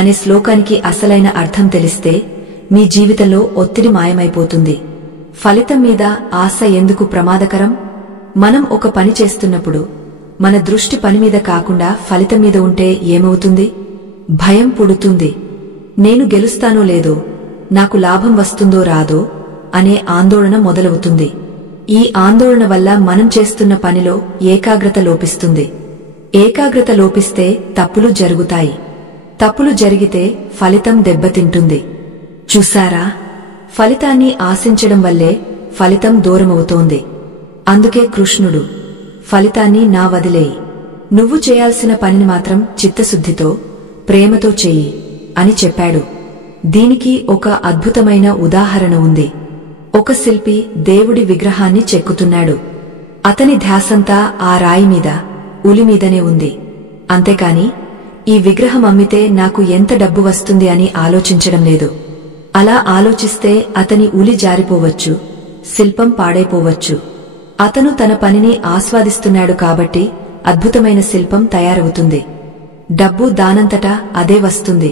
అనే శ్లోకానికి అసలైన అర్థం తెలిస్తే మీ జీవితంలో ఒత్తిడి మాయమైపోతుంది. ఫలితం మీద ఆశ ఎందుకు ప్రమాదకరం? మనం ఒక పని చేస్తున్నప్పుడు మన దృష్టి పని మీద కాకుండా ఫలితం మీద ఉంటే ఏమవుతుంది? భయం పుడుతుంది. నేను గెలుస్తానో లేదో, నాకు లాభం వస్తుందో రాదో అనే ఆందోళన మొదలవుతుంది. ఈ ఆందోళన వల్ల మనం చేస్తున్న పనిలో ఏకాగ్రత లోపిస్తుంది. ఏకాగ్రత లోపిస్తే తప్పులు జరుగుతాయి. తప్పులు జరిగితే ఫలితం దెబ్బతింటుంది. చూసారా? ఫలితాన్ని ఆశించడం వల్లే ఫలితం దూరమవుతోంది. అందుకే కృష్ణుడు ఫలితాన్ని నా వదిలేయి, నువ్వు చేయాల్సిన పనిని మాత్రం చిత్తశుద్ధితో, ప్రేమతో చెయ్యి అని చెప్పాడు. దీనికి ఒక అద్భుతమైన ఉదాహరణ ఉంది. ఒక శిల్పి దేవుడి విగ్రహాన్ని చెక్కుతున్నాడు. అతని ధ్యాసంతా ఆ రాయి మీద, ఉలి మీదనే ఉంది. అంతేకాని ఈ విగ్రహం అమ్మితే నాకు ఎంత డబ్బు వస్తుంది అని ఆలోచించడం లేదు. అలా ఆలోచిస్తే అతని ఉలి జారిపోవచ్చు, శిల్పం పాడైపోవచ్చు. అతను తన పనిని ఆస్వాదిస్తున్నాడు కాబట్టి అద్భుతమైన శిల్పం తయారవుతుంది. డబ్బు దానంతటా అదే వస్తుంది.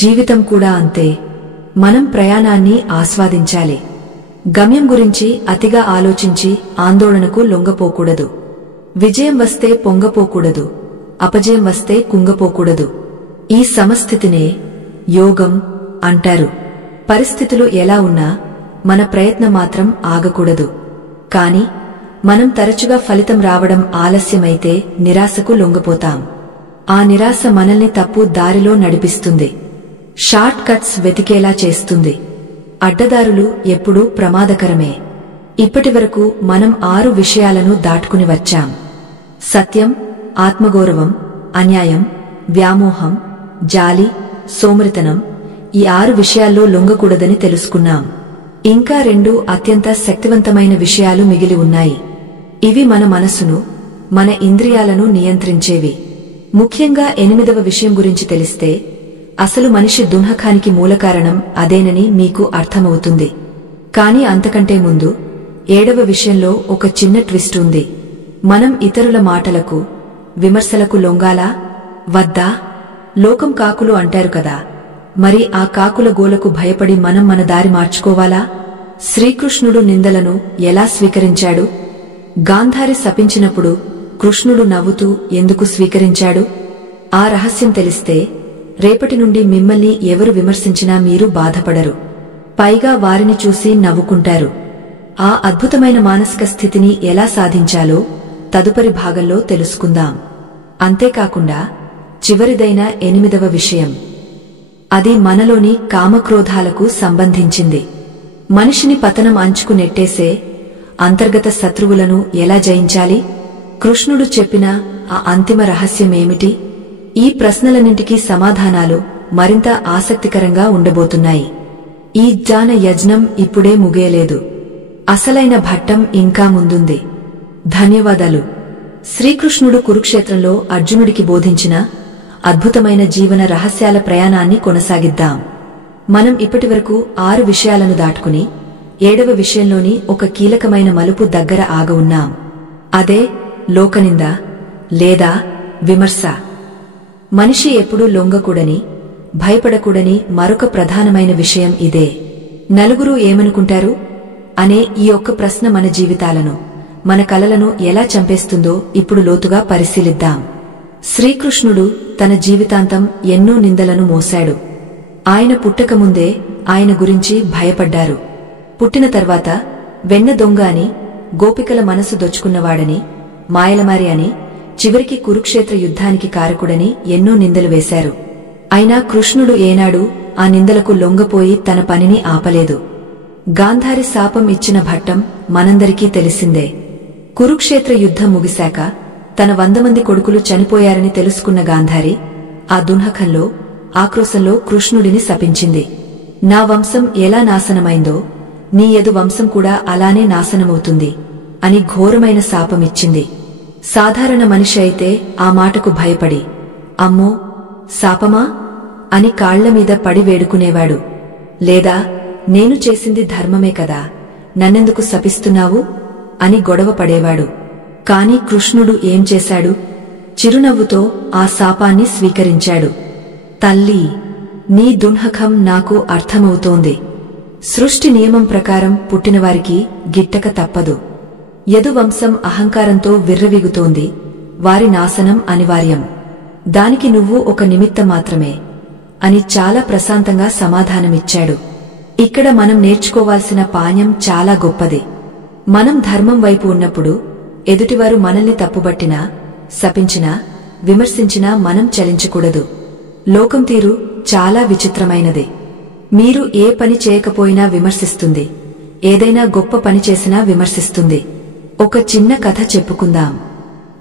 జీవితం కూడా అంతే. మనం ప్రయాణాన్ని ఆస్వాదించాలి. గమ్యం గురించి అతిగా ఆలోచించి ఆందోళనకు లొంగపోకూడదు. విజయం వస్తే పొంగపోకూడదు, అపజయం వస్తే కుంగపోకూడదు. ఈ సమస్థితినే యోగం అంటారు. పరిస్థితులు ఎలా ఉన్నా మన ప్రయత్నం మాత్రం ఆగకూడదు. కాని మనం తరచుగా ఫలితం రావడం ఆలస్యమైతే నిరాశకు లొంగపోతాం. ఆ నిరాశ మనల్ని తప్పు దారిలో నడిపిస్తుంది. షార్ట్ కట్స్ వెతికేలా చేస్తుంది. అడ్డదారులు ఎప్పుడూ ప్రమాదకరమే. ఇప్పటివరకు మనం 6 విషయాలను దాటుకుని వచ్చాం. సత్యం, ఆత్మగౌరవం, అన్యాయం, వ్యామోహం, జాలి, సోమరితనం. ఈ 6 విషయాల్లో లొంగకూడదని తెలుసుకున్నాం. ఇంకా 2 అత్యంత శక్తివంతమైన విషయాలు మిగిలి ఉన్నాయి. ఇవి మన మనసును, మన ఇంద్రియాలను నియంత్రించేవి. ముఖ్యంగా 8వ విషయం గురించి తెలిస్తే అసలు మనిషి దుఃఖానికి మూలకారణం అదేనని మీకు అర్థమవుతుంది. కాని అంతకంటే ముందు 7వ విషయంలో ఒక చిన్న ట్విస్ట్ ఉంది. మనం ఇతరుల మాటలకు, విమర్శలకు లొంగాలా వద్దా? లోకం కాకులు అంటారు కదా. మరి ఆ కాకుల గోలకు భయపడి మనం మన దారి మార్చుకోవాలా? శ్రీకృష్ణుడు నిందలను ఎలా స్వీకరించాడు? గాంధారి శపించినప్పుడు కృష్ణుడు నవ్వుతూ ఎందుకు స్వీకరించాడు? ఆ రహస్యం తెలిస్తే రేపటి నుండి మిమ్మల్ని ఎవరు విమర్శించినా మీరు బాధపడరు. పైగా వారిని చూసి నవ్వుకుంటారు. ఆ అద్భుతమైన మానసిక స్థితిని ఎలా సాధించాలో తదుపరి భాగంలో తెలుసుకుందాం. అంతేకాకుండా చివరిదైన 8వ విషయం, అది మనలోని కామక్రోధాలకు సంబంధించింది. మనిషిని పతనం అంచుకు నెట్టేసే అంతర్గత శత్రువులను ఎలా జయించాలి? కృష్ణుడు చెప్పిన ఆ అంతిమ రహస్యమేమిటి? ఈ ప్రశ్నలన్నింటికీ సమాధానాలు మరింత ఆసక్తికరంగా ఉండబోతున్నాయి. ఈ జ్ఞాన యజ్ఞం ఇప్పుడే ముగియలేదు. అసలైన భట్టం ఇంకా ముందుంది. ధన్యవాదాలు. శ్రీకృష్ణుడు కురుక్షేత్రంలో అర్జునుడికి బోధించిన అద్భుతమైన జీవన రహస్యాల ప్రయాణాన్ని కొనసాగిద్దాం. మనం ఇప్పటివరకు 6 విషయాలను దాటుకుని 7వ విషయంలోని ఒక కీలకమైన మలుపు దగ్గర ఆగవున్నాం. అదే లోకనింద లేదా విమర్శ. మనిషి ఎప్పుడూ లొంగకూడని, భయపడకూడని మరొక ప్రధానమైన విషయం ఇదే. నలుగురు ఏమనుకుంటారు అనే ఈ ఒక్క ప్రశ్న మన జీవితాలను, మన కలలను ఎలా చంపేస్తుందో ఇప్పుడు లోతుగా పరిశీలిద్దాం. శ్రీకృష్ణుడు తన జీవితాంతం ఎన్నో నిందలను మోశాడు. ఆయన పుట్టకముందే ఆయన గురించి భయపడ్డారు. పుట్టిన తర్వాత వెన్న దొంగ అని, గోపికల మనసు దొచ్చుకున్నవాడని, మాయలమారి అని, చివరికి కురుక్షేత్ర యుద్ధానికి కారకుడని ఎన్నో నిందలు వేశారు. అయినా కృష్ణుడు ఏనాడూ ఆ నిందలకు లొంగపోయి తన పనిని ఆపలేదు. గాంధారి శాపం ఇచ్చిన ఘట్టం మనందరికీ తెలిసిందే. కురుక్షేత్ర యుద్ధం ముగిశాక తన 100 మంది కొడుకులు చనిపోయారని తెలుసుకున్న గాంధారి ఆ దున్హకంలో, ఆక్రోశంలో కృష్ణుడిని శపించింది. నా వంశం ఎలా నాశనమైందో నీ యదు వంశం కూడా అలానే నాశనమవుతుంది అని ఘోరమైన శాపమిచ్చింది. సాధారణ మనిషి అయితే ఆ మాటకు భయపడి, అమ్మో శాపమా అని కాళ్లమీద పడి వేడుకునేవాడు. లేదా నేను చేసింది ధర్మమే కదా, నన్నెందుకు శపిస్తున్నావు అని గొడవ పడేవాడు. కాని కృష్ణుడు ఏం చేశాడు? చిరునవ్వుతో ఆ శాపాన్ని స్వీకరించాడు. తల్లీ, నీ దున్హకం నాకు అర్థమవుతోంది. సృష్టి నియమం ప్రకారం పుట్టినవారికి గిట్టక తప్పదు. యదువంశం అహంకారంతో విర్రవీగుతోంది. వారి నాశనం అనివార్యం. దానికి నువ్వు ఒక నిమిత్తం మాత్రమే అని చాలా ప్రశాంతంగా సమాధానమిచ్చాడు. ఇక్కడ మనం నేర్చుకోవాల్సిన పాఠం చాలా గొప్పది. మనం ధర్మం వైపు ఉన్నప్పుడు ఎదుటివారు మనల్ని తప్పుబట్టినా, శపించినా, విమర్శించినా మనం చలించకూడదు. లోకం తీరు చాలా విచిత్రమైనది. మీరు ఏ పని చేయకపోయినా విమర్శిస్తుంది, ఏదైనా గొప్ప పని చేసినా విమర్శిస్తుంది. ఒక చిన్న కథ చెప్పుకుందాం.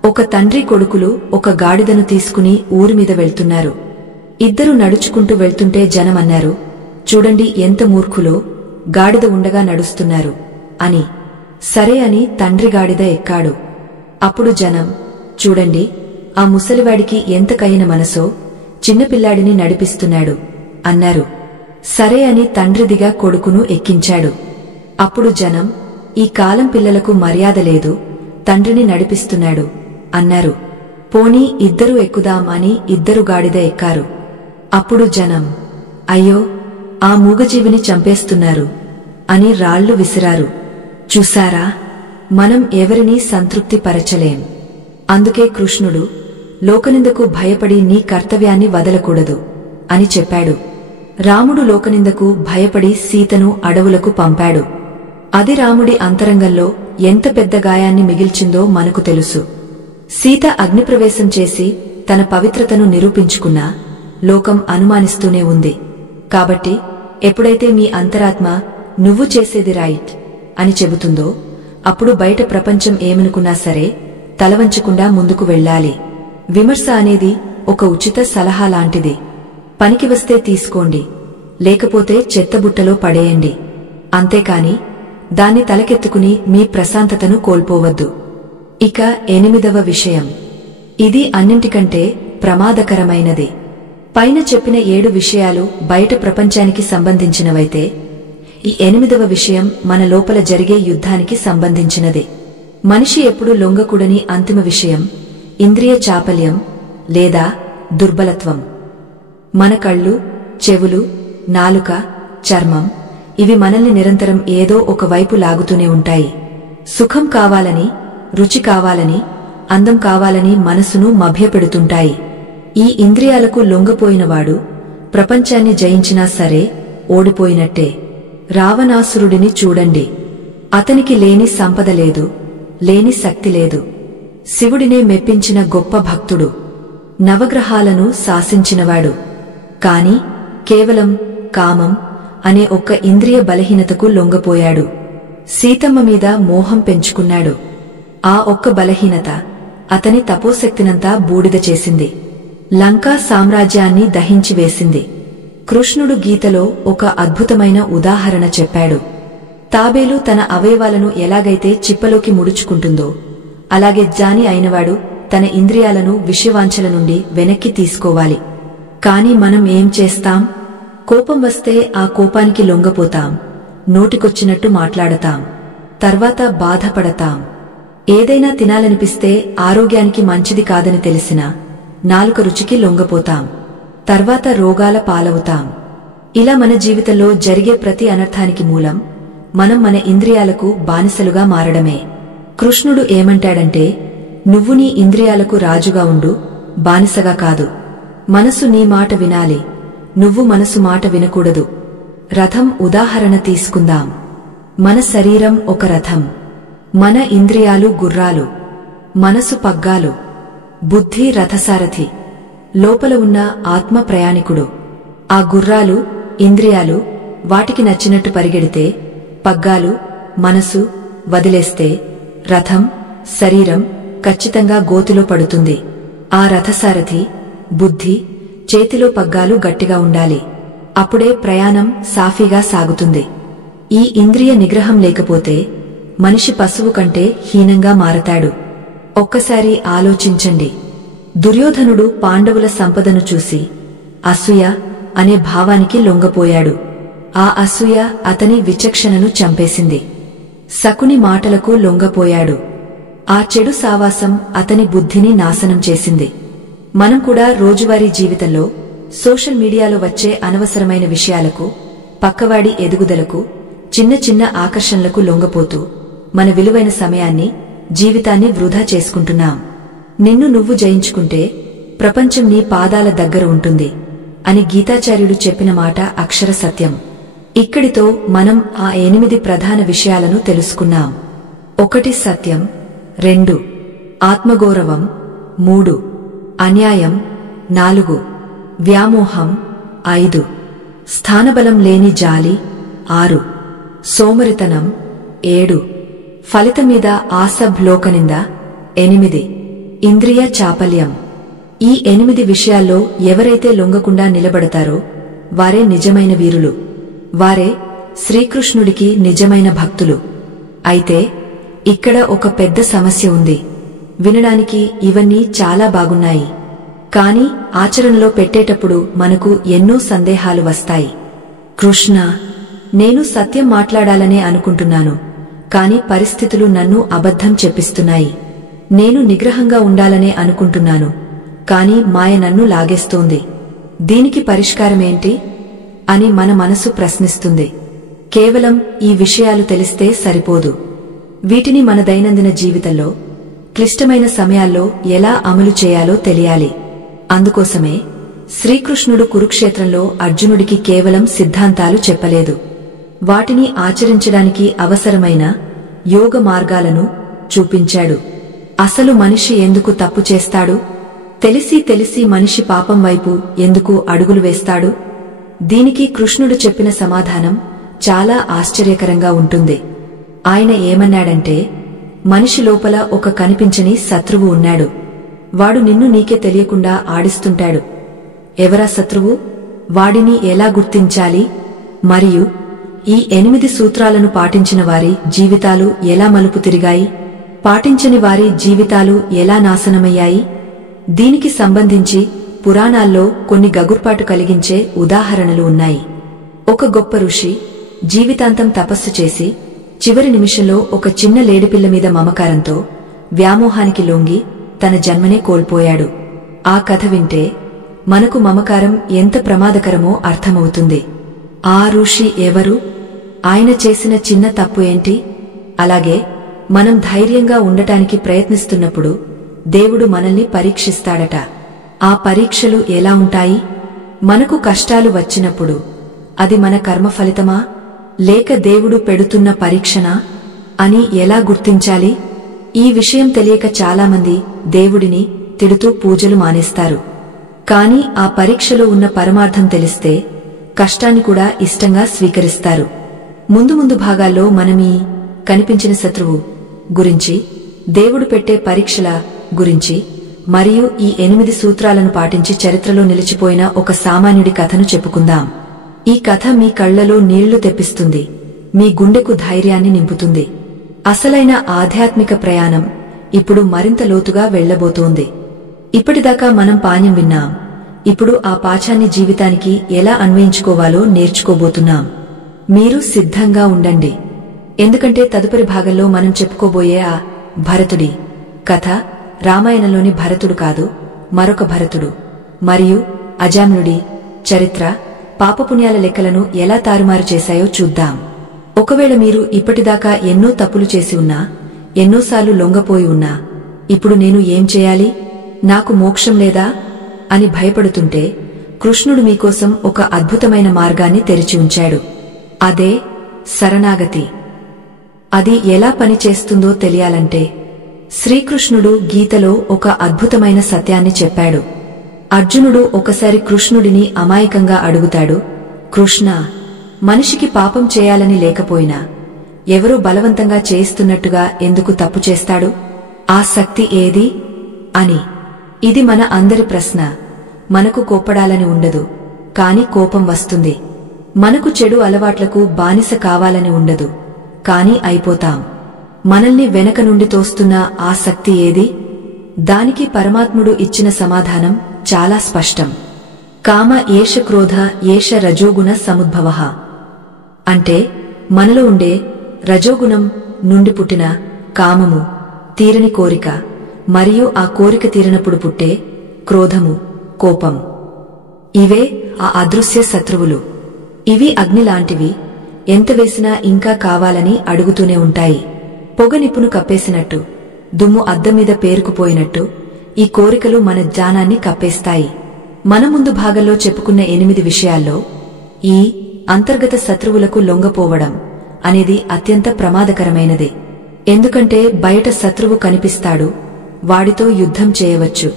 ఒక తండ్రి కొడుకులు ఒక గాడిదను తీసుకుని ఊరిమీద వెళ్తున్నారు. ఇద్దరు నడుచుకుంటూ వెళ్తుంటే జనమన్నారు, చూడండి ఎంత మూర్ఖులో, గాడిద ఉండగా నడుస్తున్నారు అని. సరే అని తండ్రి గాడిద ఎక్కాడు. అప్పుడు జనం, చూడండి ఆ ముసలివాడికి ఎంత కయ్యిన మనసో, చిన్నపిల్లాడిని నడిపిస్తున్నాడు అన్నారు. సరే అని తండ్రిదిగా కొడుకును ఎక్కించాడు. అప్పుడు జనం, ఈ కాలం పిల్లలకు మర్యాద లేదు, తండ్రిని నడిపిస్తున్నాడు అన్నారు. పోనీ ఇద్దరూ ఎక్కుదాం అని ఇద్దరు గాడిద ఎక్కారు. అప్పుడు జనం, అయ్యో ఆ మూగజీవిని చంపేస్తున్నారు అని రాళ్లు విసిరారు. చూశారా, మనం ఎవరినీ సంతృప్తి పరచలేం. అందుకే కృష్ణుడు లోకనిందకు భయపడి నీ కర్తవ్యాన్ని వదలకూడదు అని చెప్పాడు. రాముడు లోకనిందకు భయపడి సీతను అడవులకు పంపాడు. అది రాముడి అంతరంగంలో ఎంత పెద్ద గాయాన్ని మిగిల్చిందో మనకు తెలుసు. సీత అగ్నిప్రవేశం చేసి తన పవిత్రతను నిరూపించుకున్నా లోకం అనుమానిస్తూనే ఉంది. కాబట్టి ఎప్పుడైతే మీ అంతరాత్మ నువ్వు చేసేది రైట్ అని చెబుతుందో, అప్పుడు బయట ప్రపంచం ఏమనుకున్నా సరే తలవంచకుండా ముందుకు వెళ్ళాలి. విమర్శ అనేది ఒక ఉచిత సలహా లాంటిది. పనికి వస్తే తీసుకోండి, లేకపోతే చెత్తబుట్టలో పడేయండి. అంతేకాని దాన్ని తలకెత్తుకుని మీ ప్రశాంతతను కోల్పోవద్దు. ఇక 8వ విషయం. ఇది అన్నింటికంటే ప్రమాదకరమైనది. పైన చెప్పిన 7 విషయాలు బయట ప్రపంచానికి సంబంధించినవైతే, ఈ 8వ విషయం మన లోపల జరిగే యుద్ధానికి సంబంధించినది. మనిషి ఎప్పుడూ లొంగకూడని అంతిమ విషయం ఇంద్రియ చాపల్యం లేదా దుర్బలత్వం. మన కళ్ళు, చెవులు, నాలుక, చర్మం ఇవి మనల్ని నిరంతరం ఏదో ఒక వైపు లాగుతూనే ఉంటాయి. సుఖం కావాలని, రుచి కావాలని, అందం కావాలని మనసును మభ్యపెడుతుంటాయి. ఈ ఇంద్రియాలకు లొంగపోయినవాడు ప్రపంచాన్ని జయించినా సరే ఓడిపోయినట్టే. రావణాసురుడిని చూడండి. అతనికి లేని సంపద లేదు, లేని శక్తి లేదు. శివుడినే మెప్పించిన గొప్ప భక్తుడు, నవగ్రహాలను శాసించినవాడు. కాని కేవలం కామం అనే ఒక్క ఇంద్రియ బలహీనతకు లొంగపోయాడు. సీతమ్మ మీద మోహం పెంచుకున్నాడు. ఆ ఒక్క బలహీనత అతని తపోశక్తినంతా బూడిద చేసింది. లంకా సామ్రాజ్యాన్ని దహించివేసింది. కృష్ణుడు గీతలో ఒక అద్భుతమైన ఉదాహరణ చెప్పాడు. తాబేలు తన అవయవాలను ఎలాగైతే చిప్పలోకి ముడుచుకుంటుందో, అలాగే జాని అయినవాడు తన ఇంద్రియాలను విషయవాంఛల నుండి వెనక్కి తీసుకోవాలి. కాని మనం ఏం చేస్తాం? కోపం వస్తే ఆ కోపానికి లొంగపోతాం, నోటికొచ్చినట్టు మాట్లాడతాం, తర్వాత బాధపడతాం. ఏదైనా తినాలనిపిస్తే ఆరోగ్యానికి మంచిది కాదని తెలిసినా నాలుక రుచికి లొంగపోతాం, తర్వాత రోగాల పాలవుతాం. ఇలా మన జీవితంలో జరిగే ప్రతి అనర్థానికి మూలం మనం మన ఇంద్రియాలకు బానిసలుగా మారడమే. కృష్ణుడు ఏమంటాడంటే, నువ్వు నీ ఇంద్రియాలకు రాజుగా ఉండు, బానిసగా కాదు. మనసు నీ మాట వినాలి, నువ్వు మనసు మాట వినకూడదు. రథం ఉదాహరణ తీసుకుందాం. మన శరీరం ఒక రథం, మన ఇంద్రియాలు గుర్రాలు, మనసు పగ్గాలు, బుద్ధి రథసారథి, లోపల ఉన్న ఆత్మ ప్రయాణికుడు. ఆ గుర్రాలు, ఇంద్రియాలు వాటికి నచ్చినట్టు పరిగెడితే, పగ్గాలు, మనసు వదిలేస్తే రథం, శరీరం ఖచ్చితంగా గోతిలో పడుతుంది. ఆ రథసారథి, బుద్ధి చేతిలో పగ్గాలు గట్టిగా ఉండాలి. అప్పుడే ప్రయాణం సాఫీగా సాగుతుంది. ఈ ఇంద్రియ నిగ్రహం లేకపోతే మనిషి పశువు కంటే హీనంగా మారతాడు. ఒక్కసారి ఆలోచించండి. దుర్యోధనుడు పాండవుల సంపదను చూసి అసూయ అనే భావానికి లొంగపోయాడు. ఆ అసూయ అతని విచక్షణను చంపేసింది. శకుని మాటలకు లొంగపోయాడు. ఆ చెడు సావాసం అతని బుద్ధిని నాశనం చేసింది. మనం కూడా రోజువారీ జీవితంలో సోషల్ మీడియాలో వచ్చే అనవసరమైన విషయాలకు, పక్కవాడి ఎదుగుదలకు, చిన్న చిన్న ఆకర్షణలకు లొంగపోతూ మన విలువైన సమయాన్ని, జీవితాన్ని వృధా చేసుకుంటున్నాం. నిన్ను నువ్వు జయించుకుంటే ప్రపంచం నీ పాదాల దగ్గర ఉంటుంది అని గీతాచార్యుడు చెప్పిన మాట అక్షర సత్యం. ఇక్కడితో మనం ఆ 8 ప్రధాన విషయాలను తెలుసుకున్నాం. 1 సత్యం, 2 ఆత్మగౌరవం, 3 అన్యాయం, 4 వ్యామోహం, 5 స్థానబలం లేని జాలి, 6 సోమరితనం, 7 ఫలితమీద ఆశ బ్లోకనింద, 8 ఇంద్రియ చాపల్యం. ఈ 8 విషయాల్లో ఎవరైతే లొంగకుండా నిలబడతారో వారే నిజమైన వీరులు. వారే శ్రీకృష్ణుడికి నిజమైన భక్తులు. అయితే ఇక్కడ ఒక పెద్ద సమస్య ఉంది. వినడానికి ఇవన్నీ చాలా బాగున్నాయి, కాని ఆచరణలో పెట్టేటప్పుడు మనకు ఎన్నో సందేహాలు వస్తాయి. కృష్ణ, నేను సత్యం మాట్లాడాలనే అనుకుంటున్నాను, కాని పరిస్థితులు నన్ను అబద్ధం చెప్పిస్తున్నాయి. నేను నిగ్రహంగా ఉండాలనే అనుకుంటున్నాను, కాని మాయ నన్ను లాగేస్తోంది. దీనికి పరిష్కారమేంటి అని మన మనసు ప్రశ్నిస్తుంది. కేవలం ఈ విషయాలు తెలిస్తే సరిపోదు. వీటిని మన దైనందిన జీవితంలో క్లిష్టమైన సమయాల్లో ఎలా అమలు చేయాలో తెలియాలి. అందుకోసమే శ్రీకృష్ణుడు కురుక్షేత్రంలో అర్జునుడికి కేవలం సిద్ధాంతాలు చెప్పలేదు, వాటిని ఆచరించడానికి అవసరమైన యోగ మార్గాలను చూపించాడు. అసలు మనిషి ఎందుకు తప్పు చేస్తాడు? తెలిసి తెలిసి మనిషి పాపం వైపు ఎందుకు అడుగులు వేస్తాడు? దీనికి కృష్ణుడు చెప్పిన సమాధానం చాలా ఆశ్చర్యకరంగా ఉంటుంది. ఆయన ఏమన్నాడంటే, మనిషి లోపల ఒక కనిపించని శత్రువు ఉన్నాడు. వాడు నిన్ను నీకే తెలియకుండా ఆడిస్తుంటాడు. ఎవరా శత్రువు? వాడిని ఎలా గుర్తించాలి? మరియు ఈ 8 సూత్రాలను పాటించిన వారి జీవితాలు ఎలా మలుపు తిరిగాయి? పాటించని వారి జీవితాలు ఎలా నాశనమయ్యాయి? దీనికి సంబంధించి పురాణాల్లో కొన్ని గగుర్పాటు కలిగించే ఉదాహరణలు ఉన్నాయి. ఒక గొప్ప ఋషి జీవితాంతం తపస్సు చేసి చివరి నిమిషంలో ఒక చిన్న లేడిపిల్ల మీద మమకారంతో వ్యామోహానికి లొంగి తన జన్మనే కోల్పోయాడు. ఆ కథ వింటే మనకు మమకారం ఎంత ప్రమాదకరమో అర్థమవుతుంది. ఆ ఋషి ఎవరు? ఆయన చేసిన చిన్న తప్పు ఏంటి? అలాగే మనం ధైర్యంగా ఉండటానికి ప్రయత్నిస్తున్నప్పుడు దేవుడు మనల్ని పరీక్షిస్తాడట. ఆ పరీక్షలు ఎలా ఉంటాయి? మనకు కష్టాలు వచ్చినప్పుడు అది మన కర్మ ఫలితమా లేక దేవుడు పెడుతున్న పరీక్షనా అని ఎలా గుర్తించాలి? ఈ విషయం తెలియక చాలామంది దేవుడిని తిడుతూ పూజలు మానేస్తారు. కాని ఆ పరీక్షలో ఉన్న పరమార్థం తెలిస్తే కష్టాన్ని కూడా ఇష్టంగా స్వీకరిస్తారు. ముందు ముందు భాగాల్లో మనమీ కనిపించిన శత్రువు గురించి, దేవుడు పెట్టే పరీక్షల గురించి మరియు ఈ 8 సూత్రాలను పాటించి చరిత్రలో నిలిచిపోయిన ఒక సామాన్యుడి కథను చెప్పుకుందాం. ఈ కథ మీ కళ్లలో నీళ్లు తెప్పిస్తుంది, మీ గుండెకు ధైర్యాన్ని నింపుతుంది. అసలైన ఆధ్యాత్మిక ప్రయాణం ఇప్పుడు మరింత లోతుగా వెళ్లబోతోంది. ఇప్పటిదాకా మనం పాఠ్యం విన్నాం. ఇప్పుడు ఆ పాఠాన్ని జీవితానికి ఎలా అన్వయించుకోవాలో నేర్చుకోబోతున్నాం. మీరు సిద్ధంగా ఉండండి, ఎందుకంటే తదుపరి భాగంలో మనం చెప్పుకోబోయే ఆ భరతుడి కథ రామాయణంలోని భరతుడు కాదు, మరొక భరతుడు. మరియు అజామినుడి చరిత్ర పాపపుణ్యాల లెక్కలను ఎలా తారుమారు చేశాయో చూద్దాం. ఒకవేళ మీరు ఇప్పటిదాకా ఎన్నో తప్పులు చేసి ఉన్నా, ఎన్నోసార్లు లొంగపోయి ఉన్నా, ఇప్పుడు నేను ఏం చేయాలి, నాకు మోక్షం లేదా అని భయపడుతుంటే కృష్ణుడు మీకోసం ఒక అద్భుతమైన మార్గాన్ని తెరిచి ఉంచాడు. అదే శరణాగతి. అది ఎలా పనిచేస్తుందో తెలియాలంటే శ్రీకృష్ణుడు గీతలో ఒక అద్భుతమైన సత్యాన్ని చెప్పాడు. అర్జునుడు ఒకసారి కృష్ణుడిని అమాయకంగా అడుగుతాడు, కృష్ణ, మనిషికి పాపం చేయాలని లేకపోయినా ఎవరూ బలవంతంగా చేయిస్తున్నట్టుగా ఎందుకు తప్పు చేస్తాడు? ఆ శక్తి ఏది అని. ఇది మన అందరి ప్రశ్న. మనకు కోప్పడాలని ఉండదు, కాని కోపం వస్తుంది. మనకు చెడు అలవాట్లకు బానిస కావాలని ఉండదు, కాని అయిపోతాం. మనల్ని వెనక నుండి తోస్తున్న ఆ శక్తి ఏది? దానికి పరమాత్ముడు ఇచ్చిన సమాధానం చాలా స్పష్టం. కామ ఏష క్రోధ ఏష రజోగుణ సముద్భవః. అంటే మనలో ఉండే రజోగుణం నుండి పుట్టిన కామము, తీరని కోరిక, మరియు ఆ కోరిక తీరినప్పుడు పుట్టే క్రోధము, కోపం. ఇవే ఆ అదృశ్య శత్రువులు. ఇవి అగ్నిలాంటివి, ఎంత వేసినా ఇంకా కావాలని అడుగుతూనే ఉంటాయి. పొగ నిప్పును కప్పేసినట్టు, దుమ్ము అద్దం మీద పేరుకుపోయినట్టు ఈ కోరికలు మన జ్ఞానాన్ని కప్పేస్తాయి. మన ముందు భాగంలో చెప్పుకున్న 8 విషయాల్లో ఈ అంతర్గత శత్రువులకు లొంగపోవడం అనేది అత్యంత ప్రమాదకరమైనది. ఎందుకంటే బయట శత్రువు కనిపిస్తాడు, వాడితో యుద్ధం చేయవచ్చు.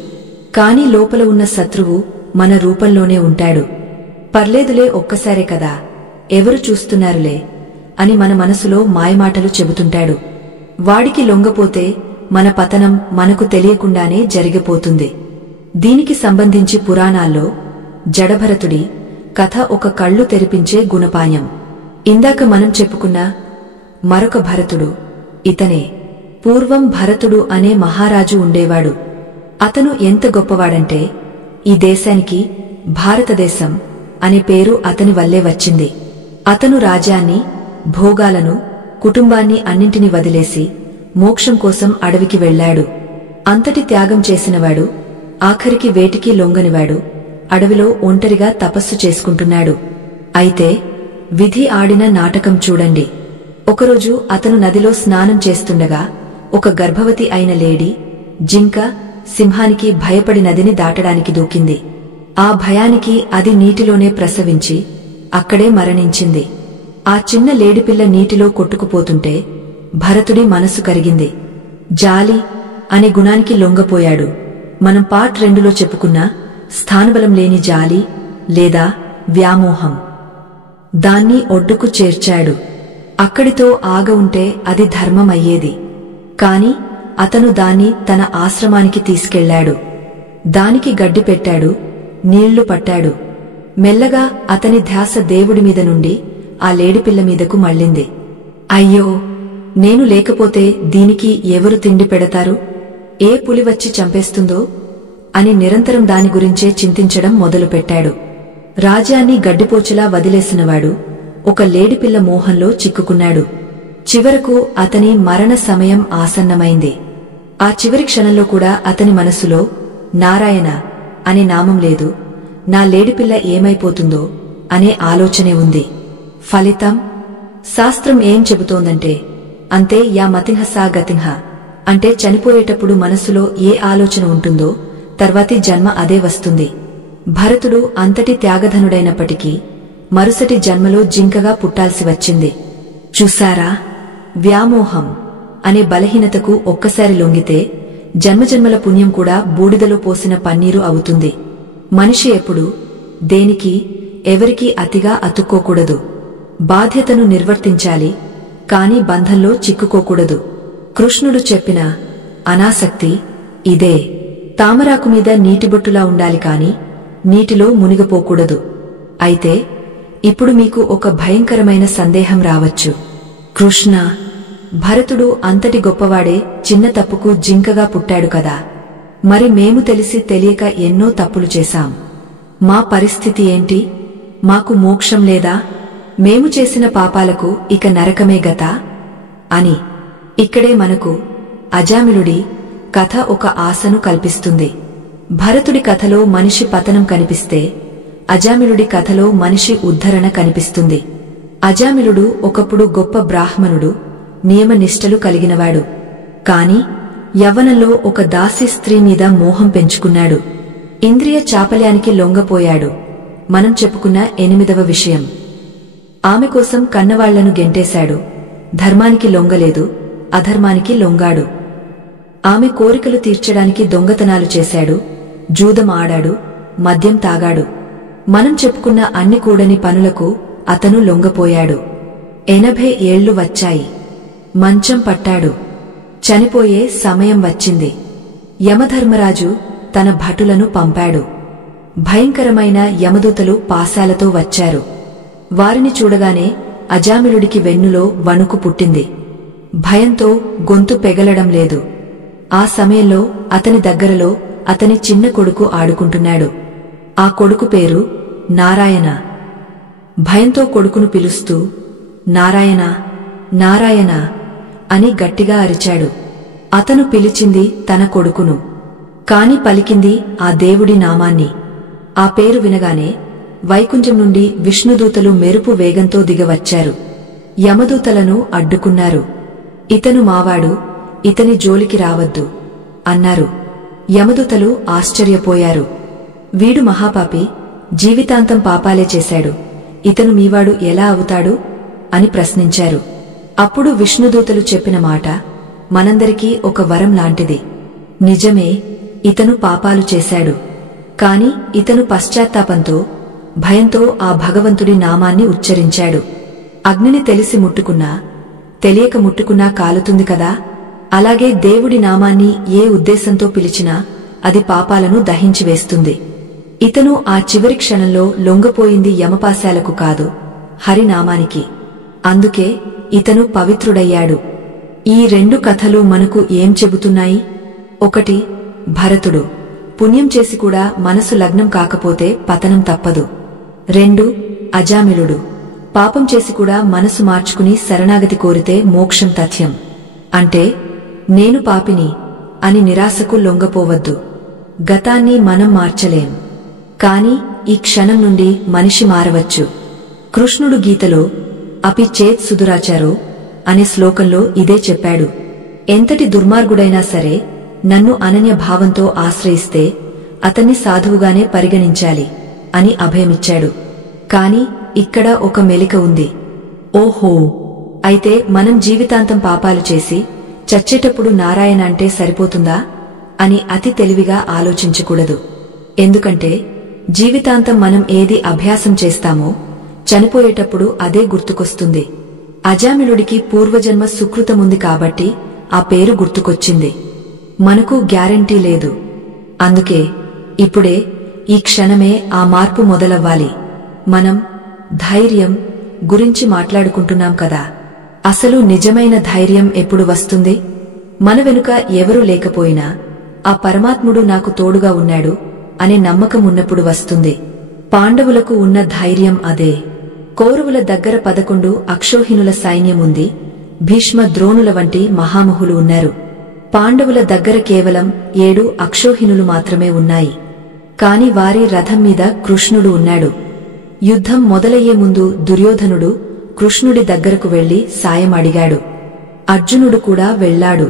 కాని లోపల ఉన్న శత్రువు మన రూపంలోనే ఉంటాడు. పర్లేదులే, ఒక్కసారే కదా, ఎవరు చూస్తున్నారులే అని మన మనసులో మాయమాటలు చెబుతుంటాడు. వాడికి లొంగపోతే మన పతనం మనకు తెలియకుండానే జరిగిపోతుంది. దీనికి సంబంధించి పురాణాల్లో జడభరతుడి కథ ఒక కళ్ళు తెరిపించే గుణపాయం. ఇందాక మనం చెప్పుకున్న మరొక భరతుడు, ఇతనే. పూర్వం భరతుడు అనే మహారాజు ఉండేవాడు. అతను ఎంత గొప్పవాడంటే ఈ దేశానికి భారతదేశం అనే పేరు అతని వల్లే వచ్చింది. అతను రాజ్యాన్ని, భోగాలను, కుటుంబాన్ని అన్నింటినీ వదిలేసి మోక్షం కోసం అడవికి వెళ్లాడు. అంతటి త్యాగం చేసినవాడు, ఆఖరికి వేటికి లొంగనివాడు అడవిలో ఒంటరిగా తపస్సు చేసుకుంటున్నాడు. అయితే విధి ఆడిన నాటకం చూడండి. ఒకరోజు అతను నదిలో స్నానం చేస్తుండగా ఒక గర్భవతి అయిన లేడీ జింక సింహానికి భయపడి నదిని దాటడానికి దూకింది. ఆ భయానికి అది నీటిలోనే ప్రసవించి అక్కడే మరణించింది. ఆ చిన్న లేడిపిల్ల నీటిలో కొట్టుకుపోతుంటే భరతుడి మనసు కరిగింది. జాలి అనే గుణానికి లొంగపోయాడు. మనం పార్ట్ 2లో చెప్పుకున్న స్థానబలం లేని జాలి లేదా వ్యామోహం. దాన్ని ఒడ్డుకు చేర్చాడు. అక్కడితో ఆగ ఉంటే అది ధర్మం అయ్యేది. కాని అతను దాన్ని తన ఆశ్రమానికి తీసుకెళ్లాడు. దానికి గడ్డి పెట్టాడు, నీళ్లు పట్టాడు. మెల్లగా అతని ధ్యాస దేవుడి మీద నుండి ఆ లేడిపిల్ల మీదకు మళ్ళింది. అయ్యో, నేను లేకపోతే దీనికి ఎవరు తిండి పెడతారు? ఏ పులి వచ్చి చంపేస్తుందో అని నిరంతరం దాని గురించే చింతించడం మొదలుపెట్టాడు. రాజ్యాన్ని గడ్డిపోచులా వదిలేసినవాడు ఒక లేడిపిల్ల మోహంలో చిక్కుకున్నాడు. చివరకు అతని మరణ సమయం ఆసన్నమైంది. ఆ చివరి క్షణంలో కూడా అతని మనసులో నారాయణ అనే నామం లేదు, నా లేడిపిల్ల ఏమైపోతుందో అనే ఆలోచనే ఉంది. ఫలితం శాస్త్రం ఏం చెబుతోందంటే అంతే యా మతింహ సా గతింహ. అంటే చనిపోయేటప్పుడు మనసులో ఏ ఆలోచన ఉంటుందో తర్వాతి జన్మ అదే వస్తుంది. భరతుడు అంతటి త్యాగధనుడైనప్పటికీ మరుసటి జన్మలో జింకగా పుట్టాల్సి వచ్చింది. చూశారా, వ్యామోహం అనే బలహీనతకు ఒక్కసారి లొంగితే జన్మజన్మల పుణ్యం కూడా బూడిదలో పోసిన పన్నీరు అవుతుంది. మనిషి ఎప్పుడు దేనికి ఎవరికీ అతిగా అతుక్కోకూడదు. బాధ్యతను నిర్వర్తించాలి, కాని బంధంలో చిక్కుకోకూడదు. కృష్ణుడు చెప్పిన అనాసక్తి ఇదే. తామరాకు మీద నీటిబొట్టులా ఉండాలి కాని నీటిలో మునిగిపోకూడదు. అయితే ఇప్పుడు మీకు ఒక భయంకరమైన సందేహం రావచ్చు. కృష్ణ, భరతుడు అంతటి గొప్పవాడే చిన్న తప్పుకు జింకగా పుట్టాడు కదా, మరి మేము తెలిసి తెలియక ఎన్నో తప్పులు చేశాం. మా పరిస్థితి ఏంటి? మాకు మోక్షం లేదా? మేము చేసిన పాపాలకు ఇక నరకమే గతా అని. ఇక్కడే మనకు అజామిలుడి కథ ఒక ఆశను కల్పిస్తుంది. భరతుడి కథలో మనిషి పతనం కనిపిస్తే అజామిలుడి కథలో మనిషి ఉద్ధరణ కనిపిస్తుంది. అజామిలుడు ఒకప్పుడు గొప్ప బ్రాహ్మణుడు, నియమనిష్టలు కలిగినవాడు. కాని యవ్వనంలో ఒక దాసి స్త్రీ మీద మోహం పెంచుకున్నాడు. ఇంద్రియ చాపల్యానికి లొంగపోయాడు. మనం చెప్పుకున్న 8వ విషయం. ఆమె కోసం కన్నవాళ్లను గెంటేశాడు. ధర్మానికి లొంగలేదు, అధర్మానికి లొంగాడు. ఆమె కోరికలు తీర్చడానికి దొంగతనాలు చేశాడు, జూదం ఆడాడు, మద్యం తాగాడు. మనం చెప్పుకున్న అన్ని కూడని పనులకు అతను లొంగపోయాడు. 80 ఏళ్లు వచ్చాయి. మంచం పట్టాడు. చనిపోయే సమయం వచ్చింది. యమధర్మరాజు తన భటులను పంపాడు. భయంకరమైన యమదూతలు పాశాలతో వచ్చారు. వారిని చూడగానే అజామిలుడికి వెన్నులో వణుకు పుట్టింది. భయంతో గొంతు పెగలడం లేదు. ఆ సమయంలో అతని దగ్గరలో అతని చిన్న కొడుకు ఆడుకుంటున్నాడు. ఆ కొడుకు పేరు నారాయణ. భయంతో కొడుకును పిలుస్తూ నారాయణ, నారాయణ అని గట్టిగా అరిచాడు. అతను పిలిచింది తన కొడుకును, కాని పలికింది ఆ దేవుడి నామాన్ని. ఆ పేరు వినగానే వైకుంఠం నుండి విష్ణుదూతలు మెరుపు వేగంతో దిగవచ్చారు. యమదూతలను అడ్డుకున్నారు. ఇతను మావాడు, ఇతని జోలికి రావద్దు అన్నారు. యమదూతలు ఆశ్చర్యపోయారు. వీడు మహాపాపి, జీవితాంతం పాపాలే చేశాడు, ఇతను మీవాడు ఎలా అవుతాడు అని ప్రశ్నించారు. అప్పుడు విష్ణుదూతలు చెప్పిన మాట మనందరికీ ఒక వరం లాంటిది. నిజమే, ఇతను పాపాలు చేశాడు, కాని ఇతను పశ్చాత్తాపంతో, భయంతో ఆ భగవంతుడి నామాన్ని ఉచ్చరించాడు. అగ్నిని తెలిసి ముట్టుకున్నా, తెలియక ముట్టుకున్నా కాలుతుంది కదా, అలాగే దేవుడి నామాన్ని ఏ ఉద్దేశంతో పిలిచినా అది పాపాలను దహించివేస్తుంది. ఇతను ఆ చివరి క్షణంలో లొంగపోయింది యమపాశాలకు కాదు, హరినామానికి. అందుకే ఇతను పవిత్రుడయ్యాడు. ఈ 2 కథలు మనకు ఏం చెబుతున్నాయి? 1. భరతుడు పుణ్యం చేసి కూడా మనసు లగ్నం కాకపోతే పతనం తప్పదు. 2. అజామిలుడు పాపం చేసి కూడా మనసు మార్చుకుని శరణాగతి కోరితే మోక్షం తథ్యం. అంటే నేను పాపిని అని నిరాశకు లొంగపోవద్దు. గతాన్ని మనం మార్చలేం, కాని ఈ క్షణం నుండి మనిషి మారవచ్చు. కృష్ణుడు గీతలో అపి చేత్ సుదురాచారో అనే శ్లోకంలో ఇదే చెప్పాడు. ఎంతటి దుర్మార్గుడైనా సరే నన్ను అనన్య భావంతో ఆశ్రయిస్తే అతన్ని సాధువుగానే పరిగణించాలి అని అభయమిచ్చాడు. కాని ఇక్కడ ఒక మెలిక ఉంది. ఓహో, అయితే మనం జీవితాంతం పాపాలు చేసి చచ్చేటప్పుడు నారాయణ అంటే సరిపోతుందా అని అతి తెలివిగా ఆలోచించకూడదు. ఎందుకంటే జీవితాంతం మనం ఏది అభ్యాసం చేస్తామో చనిపోయేటప్పుడు అదే గుర్తుకొస్తుంది. అజామిలుడికి పూర్వజన్మ సుకృతముంది కాబట్టి ఆ పేరు గుర్తుకొచ్చింది. మనకు గ్యారంటీ లేదు. అందుకే ఇప్పుడే, ఈ క్షణమే ఆ మార్పు మొదలవ్వాలి. మనం ధైర్యం గురించి మాట్లాడుకుంటున్నాం కదా, అసలు నిజమైన ధైర్యం ఎప్పుడు వస్తుంది? మన వెనుక ఎవరూ లేకపోయినా ఆ పరమాత్ముడు నాకు తోడుగా ఉన్నాడు అనే నమ్మకం ఉన్నప్పుడు వస్తుంది. పాండవులకు ఉన్న ధైర్యం అదే. కౌరవుల దగ్గర 11 అక్షోహిణుల సైన్యముంది. భీష్మ, ద్రోణుల వంటి మహామహులు ఉన్నారు. పాండవుల దగ్గర కేవలం 7 అక్షోహిణులు మాత్రమే ఉన్నాయి. కాని వారి రథం మీద కృష్ణుడు ఉన్నాడు. యుద్ధం మొదలయ్యే ముందు దుర్యోధనుడు కృష్ణుడి దగ్గరకు వెళ్లి సాయం అడిగాడు. అర్జునుడు కూడా వెళ్లాడు.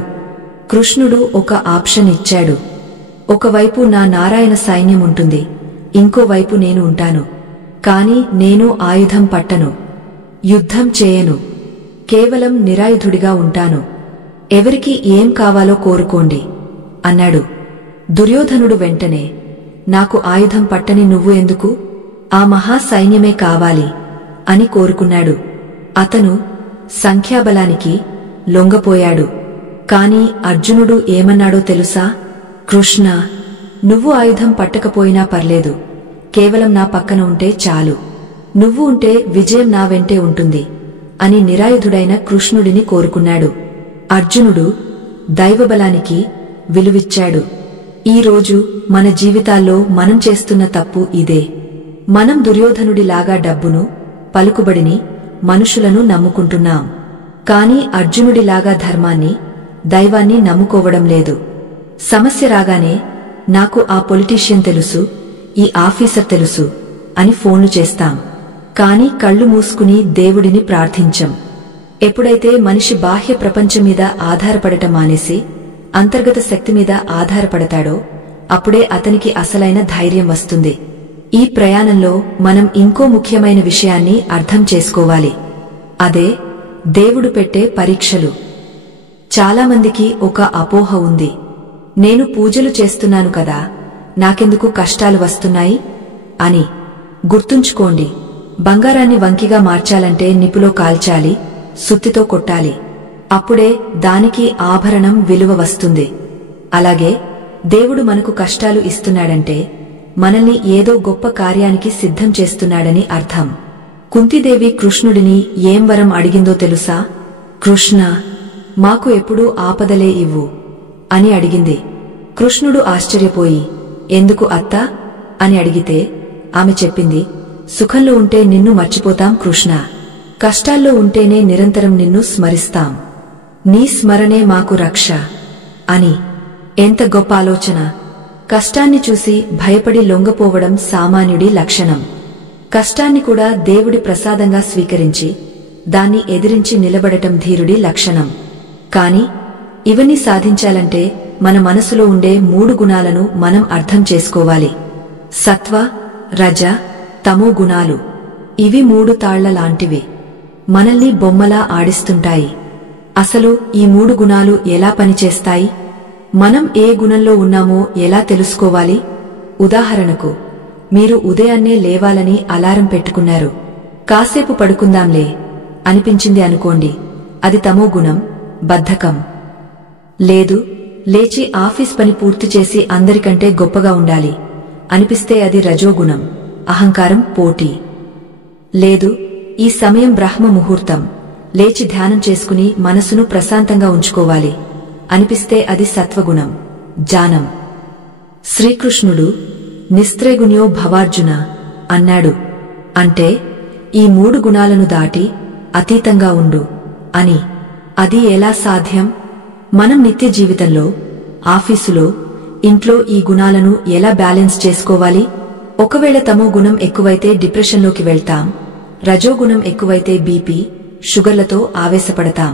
కృష్ణుడు ఒక ఆప్షన్ ఇచ్చాడు. ఒకవైపు నా నారాయణ సైన్యం ఉంటుంది, ఇంకోవైపు నేను ఉంటాను. కాని నేను ఆయుధం పట్టను, యుద్ధం చేయను, కేవలం నిరాయుధుడిగా ఉంటాను. ఎవరికి ఏం కావాలో కోరుకోండి అన్నాడు. దుర్యోధనుడు వెంటనే, నాకు ఆయుధం పట్టని నువ్వు ఎందుకు, ఆ మహాసైన్యమే కావాలి అని కోరుకున్నాడు. అతను సంఖ్యాబలానికి లొంగపోయాడు. కాని అర్జునుడు ఏమన్నాడో తెలుసా? కృష్ణ, నువ్వు ఆయుధం పట్టకపోయినా పర్లేదు, కేవలం నా పక్కన ఉంటే చాలు. నువ్వు ఉంటే విజయం నా వెంటే ఉంటుంది అని నిరాయుధుడైన కృష్ణుడిని కోరుకున్నాడు. అర్జునుడు దైవబలానికి విలువిచ్చాడు. ఈరోజు మన జీవితాల్లో మనం చేస్తున్న తప్పు ఇదే. మనం దుర్యోధనుడిలాగా డబ్బును, పలుకుబడిని, మనుషులను నమ్ముకుంటున్నాం. కాని అర్జునుడిలాగా ధర్మాన్ని, దైవాన్ని నమ్ముకోవడం లేదు. సమస్య రాగానే నాకు ఆ పొలిటీషియన్ తెలుసు, ఈ ఆఫీసర్ తెలుసు అని ఫోన్లు చేస్తాం. కాని కళ్ళు మూసుకుని దేవుడిని ప్రార్థించం. ఎప్పుడైతే మనిషి బాహ్య ప్రపంచం మీద ఆధారపడటం మానేసి అంతర్గత శక్తి మీద ఆధారపడతాడో అప్పుడే అతనికి అసలైన ధైర్యం వస్తుంది. ఈ ప్రయాణంలో మనం ఇంకో ముఖ్యమైన విషయాన్ని అర్థం చేసుకోవాలి. అదే దేవుడు పెట్టే పరీక్షలు. చాలామందికి ఒక అపోహ ఉంది, నేను పూజలు చేస్తున్నాను కదా, నాకెందుకు కష్టాలు వస్తున్నాయి అని. గుర్తుంచుకోండి, బంగారాన్ని వంకిగా మార్చాలంటే నిప్పులో కాల్చాలి, సుత్తితో కొట్టాలి. అప్పుడే దానికి ఆభరణం విలువ వస్తుంది. అలాగే దేవుడు మనకు కష్టాలు ఇస్తున్నాడంటే మనల్ని ఏదో గొప్ప కార్యానికి సిద్ధం చేస్తున్నాడని అర్థం. కుంతీదేవి కృష్ణుడిని ఏం వరం అడిగిందో తెలుసా? కృష్ణ, మాకు ఎప్పుడూ ఆపదలే ఇవ్వు అని అడిగింది. కృష్ణుడు ఆశ్చర్యపోయి, ఎందుకు అత్తా అని అడిగితే ఆమె చెప్పింది, సుఖంలో ఉంటే నిన్ను మర్చిపోతాం కృష్ణ, కష్టాల్లో ఉంటేనే నిరంతరం నిన్ను స్మరిస్తాం, నీ స్మరణే మాకు రక్ష అని. ఎంత గొప్ప ఆలోచన! కష్టాన్ని చూసి భయపడి లొంగపోవడం సామాన్యుడి లక్షణం. కష్టాన్ని కూడా దేవుడి ప్రసాదంగా స్వీకరించి దాన్ని ఎదిరించి నిలబడటం ధీరుడి లక్షణం. కాని ఇవన్నీ సాధించాలంటే మన మనసులో ఉండే 3 గుణాలను మనం అర్థం చేసుకోవాలి. సత్వ, రజ, తమో గుణాలు. ఇవి 3 తాళ్ల లాంటివి, మనల్ని బొమ్మలా ఆడిస్తుంటాయి. అసలు ఈ 3 గుణాలు ఎలా పనిచేస్తాయి? మనం ఏ గుణంలో ఉన్నామో ఎలా తెలుసుకోవాలి? ఉదాహరణకు, మీరు ఉదయాన్నే లేవాలని అలారం పెట్టుకున్నారు. కాసేపు పడుకుందాంలే అనిపించింది అనుకోండి, అది తమో గుణం, బద్ధకం. లేదు, లేచి ఆఫీస్ పని పూర్తి చేసి అందరికంటే గొప్పగా ఉండాలి అనిపిస్తే అది రజోగుణం, అహంకారం, పోటీ. లేదు, ఈ సమయం బ్రహ్మ ముహూర్తం, లేచి ధ్యానం చేసుకుని మనసును ప్రశాంతంగా ఉంచుకోవాలి అనిపిస్తే అది సత్వగుణం, జానం. శ్రీకృష్ణుడు నిస్త్రైగుణ్యో భవార్జున అన్నాడు. అంటే ఈ 3 గుణాలను దాటి అతీతంగా ఉండు అని. అది ఎలా సాధ్యం? మనం నిత్య జీవితంలో, ఆఫీసులో, ఇంట్లో ఈ గుణాలను ఎలా బ్యాలెన్స్ చేసుకోవాలి? ఒకవేళ తమో గుణం ఎక్కువైతే డిప్రెషన్లోకి వెళ్తాం, రజోగుణం ఎక్కువైతే బీపీ, షుగర్లతో ఆవేశపడతాం.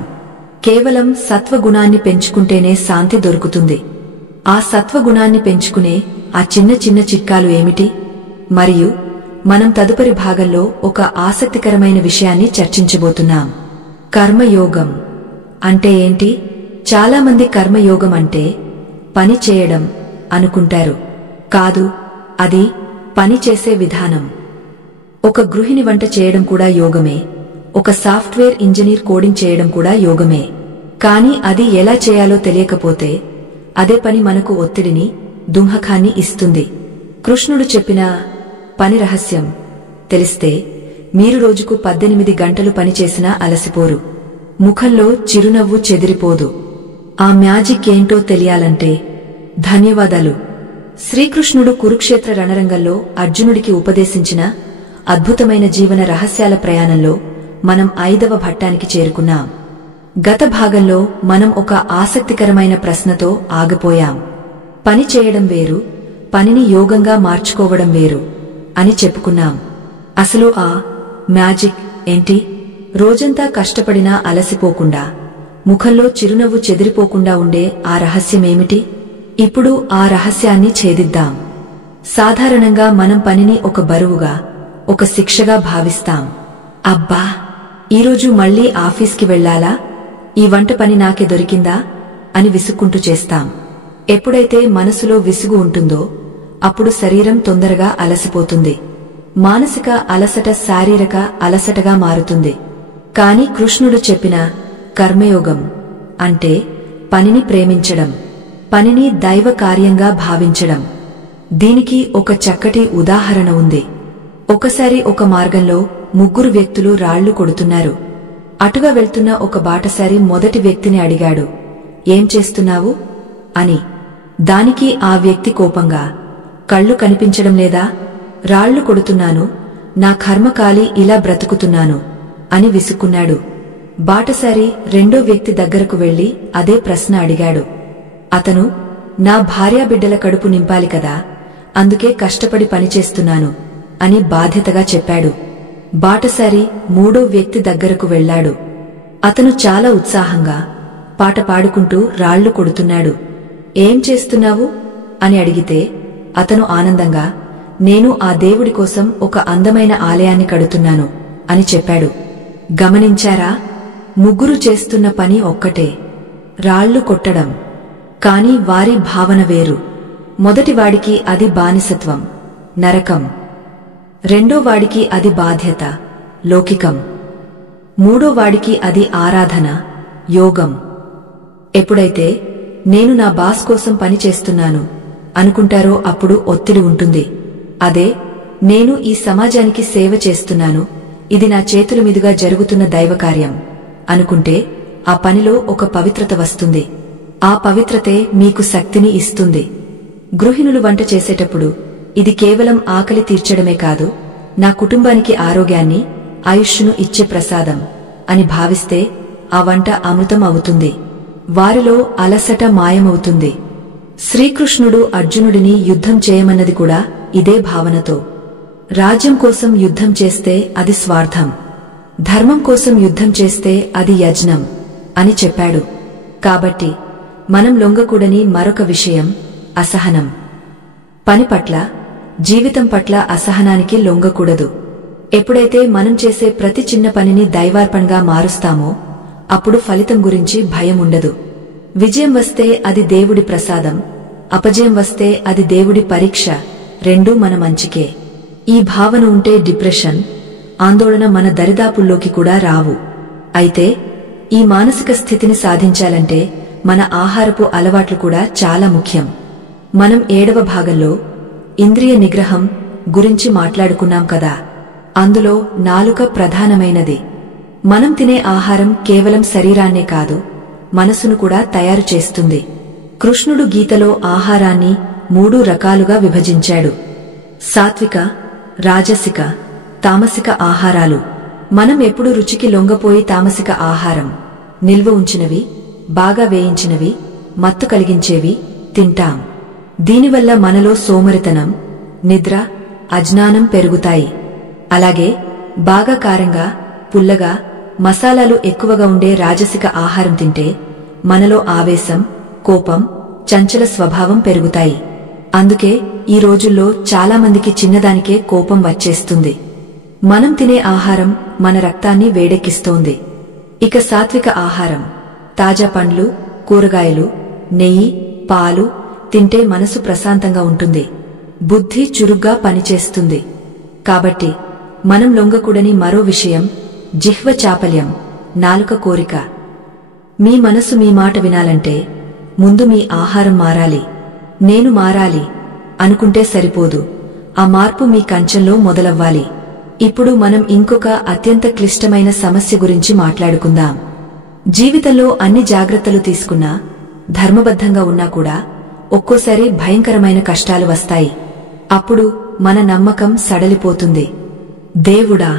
కేవలం సత్వగుణాన్ని పెంచుకుంటేనే శాంతి దొరుకుతుంది. ఆ సత్వగుణాన్ని పెంచుకునే ఆ చిన్న చిన్న చిట్కాలు ఏమిటి? మరియు మనం తదుపరి భాగంలో ఒక ఆసక్తికరమైన విషయాన్ని చర్చించబోతున్నాం. కర్మయోగం అంటే ఏంటి? చాలామంది కర్మయోగం అంటే పని చేయడం అనుకుంటారు. కాదు, అది పని చేసే విధానం. ఒక గృహిణి వంట చేయడం కూడా యోగమే, ఒక సాఫ్ట్వేర్ ఇంజనీర్ కోడింగ్ చేయడం కూడా యోగమే. కానీ అది ఎలా చేయాలో తెలియకపోతే అదే పని మనకు ఒత్తిడిని, దుంహకాన్ని ఇస్తుంది. కృష్ణుడు చెప్పిన పని రహస్యం తెలిస్తే మీరు రోజుకు 18 గంటలు పనిచేసినా అలసిపోరు, ముఖంలో చిరునవ్వు చెదిరిపోదు. ఆ మ్యాజిక్ ఏంటో తెలియాలంటే ధన్యవాదాలు. శ్రీకృష్ణుడు కురుక్షేత్ర రణరంగంలో అర్జునుడికి ఉపదేశించిన అద్భుతమైన జీవన రహస్యాల ప్రయాణంలో మనం 5వ ఘట్టానికి చేరుకున్నాం. గత భాగంలో మనం ఒక ఆసక్తికరమైన ప్రశ్నతో ఆగిపోయాం. పని చేయడం వేరు, పనిని యోగంగా మార్చుకోవడం వేరు అని చెప్పుకున్నాం. అసలు ఆ మ్యాజిక్ ఏంటి? రోజంతా కష్టపడినా అలసిపోకుండా, ముఖంలో చిరునవ్వు చెదిరిపోకుండా ఉండే ఆ రహస్యమేమిటి? ఇప్పుడు ఆ రహస్యాన్ని ఛేదిద్దాం. సాధారణంగా మనం పనిని ఒక బరువుగా, ఒక శిక్షగా భావిస్తాం. అబ్బా, ఈరోజు మళ్లీ ఆఫీస్కి వెళ్లాలా, ఈ వంట పని నాకే దొరికిందా అని విసుక్కుంటూ చేస్తాం. ఎప్పుడైతే మనసులో విసుగు ఉంటుందో అప్పుడు శరీరం తొందరగా అలసిపోతుంది. మానసిక అలసట శారీరక అలసటగా మారుతుంది. కాని కృష్ణుడు చెప్పిన కర్మయోగం అంటే పనిని ప్రేమించడం, పనిని దైవ కార్యంగా భావించడం. దీనికి ఒక చక్కటి ఉదాహరణ ఉంది. ఒకసారి ఒక మార్గంలో 3 వ్యక్తులు రాళ్లు కొడుతున్నారు. అటుగా వెళ్తున్న ఒక బాటసారి మొదటి వ్యక్తిని అడిగాడు, ఏం చేస్తున్నావు అని. దానికి ఆ వ్యక్తి కోపంగా, కళ్ళు కనిపించడం లేదా, రాళ్లు కొడుతున్నాను, నా కర్మకాలి ఇలా బ్రతుకుతున్నాను అని విసుక్కున్నాడు. బాటసారి రెండో వ్యక్తి దగ్గరకు వెళ్లి అదే ప్రశ్న అడిగాడు. అతను, నా భార్యాబిడ్డల కడుపు నింపాలి కదా, అందుకే కష్టపడి పనిచేస్తున్నాను అని బాధ్యతగా చెప్పాడు. బాటసారి మూడో వ్యక్తి దగ్గరకు వెళ్లాడు. అతను చాలా ఉత్సాహంగా పాట పాడుకుంటూ రాళ్లు కొడుతున్నాడు. ఏం చేస్తున్నావు అని అడిగితే అతను ఆనందంగా, నేను ఆ దేవుడి కోసం ఒక అందమైన ఆలయాన్ని కడుతున్నాను అని చెప్పాడు. గమనించారా? ముగ్గురు చేస్తున్న పని ఒక్కటే, రాళ్లు కొట్టడం. కాని వారి భావన వేరు. మొదటివాడికి అది బానిసత్వం, నరకం. రెండోవాడికి అది బాధ్యత, లౌకికం. మూడోవాడికి అది ఆరాధన, యోగం. ఎప్పుడైతే నేను నా బాస్ కోసం పని చేస్తున్నాను అనుకుంటారో అప్పుడు ఒత్తిడి ఉంటుంది. అదే నేను ఈ సమాజానికి సేవ చేస్తున్నాను, ఇది నా చేతుల మీదుగా జరుగుతున్న దైవకార్యం అనుకుంటే ఆ పనిలో ఒక పవిత్రత వస్తుంది. ఆ పవిత్రతే మీకు శక్తిని ఇస్తుంది. గృహిణులు వంట చేసేటప్పుడు ఇది కేవలం ఆకలి తీర్చడమే కాదు, నా కుటుంబానికి ఆరోగ్యాన్ని, ఆయుష్ను ఇచ్చే ప్రసాదం అని భావిస్తే ఆ వంట అమృతం అవుతుంది. వారిలో అలసట మాయమవుతుంది. శ్రీకృష్ణుడు అర్జునుడిని యుద్ధం చేయమన్నది కూడా ఇదే భావనతో. రాజ్యం కోసం యుద్ధం చేస్తే అది స్వార్థం, ధర్మం కోసం యుద్ధం చేస్తే అది యజ్ఞం అని చెప్పాడు. కాబట్టి మనం లొంగకూడని మరొక విషయం అసహనం. పని పట్ల, జీవితం పట్ల అసహనానికి లొంగకూడదు. ఎప్పుడైతే మనం చేసే ప్రతి చిన్న పనిని దైవార్పణగా మారుస్తామో అప్పుడు ఫలితం గురించి భయం ఉండదు. విజయం వస్తే అది దేవుడి ప్రసాదం, అపజయం వస్తే అది దేవుడి పరీక్ష, రెండూ మన మంచికే. ఈ భావన ఉంటే డిప్రెషన్, ఆందోళన మన దరిదాపుల్లోకి కూడా రావు. అయితే ఈ మానసిక స్థితిని సాధించాలంటే మన ఆహారపు అలవాట్లు కూడా చాలా ముఖ్యం. మనం 7వ భాగంలో ఇంద్రియ నిగ్రహం గురించి మాట్లాడుకున్నాం కదా. అందులో నాలుక ప్రధానమైనది. మనం తినే ఆహారం కేవలం శరీరాన్నే కాదు, మనసును కూడా తయారు చేస్తుంది. కృష్ణుడు గీతలో ఆహారాన్ని 3 రకాలుగా విభజించాడు: సాత్విక, రాజసిక, తామసిక ఆహారాలు. మనం ఎప్పుడు రుచికి లొంగపోయి తామసిక ఆహారం, నిల్వ ఉంచినవి, బాగా వేయించినవి, మత్తు కలిగించేవి తింటాం. దీనివల్ల మనలో సోమరితనం, నిద్ర, అజ్ఞానం పెరుగుతాయి. అలాగే బాగా కారంగా, పుల్లగా, మసాలాలు ఎక్కువగా ఉండే రాజసిక ఆహారం తింటే మనలో ఆవేశం, కోపం, చంచల స్వభావం పెరుగుతాయి. అందుకే ఈ రోజుల్లో చాలామందికి చిన్నదానికే కోపం వచ్చేస్తుంది. మనం తినే ఆహారం మన రక్తాన్ని వేడెక్కిస్తోంది. ఇక సాత్విక ఆహారం, తాజా పండ్లు, కూరగాయలు, నెయ్యి, పాలు తింటే మనసు ప్రశాంతంగా ఉంటుంది, బుద్ధి చురుగ్గా పనిచేస్తుంది. కాబట్టి మనం లొంగకూడని మరో విషయం జిహ్వ చాపల్యం, నాలుక కోరిక. మీ మనసు మీ మాట వినాలంటే ముందు మీ ఆహారం మారాలి. నేను మారాలి అనుకుంటే సరిపోదు, ఆ మార్పు మీ కంచంలో మొదలవ్వాలి. ఇప్పుడు మనం ఇంకొక అత్యంత క్లిష్టమైన సమస్య గురించి మాట్లాడుకుందాం. జీవితంలో అన్ని జాగ్రత్తలు తీసుకున్నా, ధర్మబద్ధంగా ఉన్నా కూడా ఒక్కోసారి భయంకరమైన కష్టాలు వస్తాయి. అప్పుడు మన నమ్మకం సడలిపోతుంది. దేవుడా,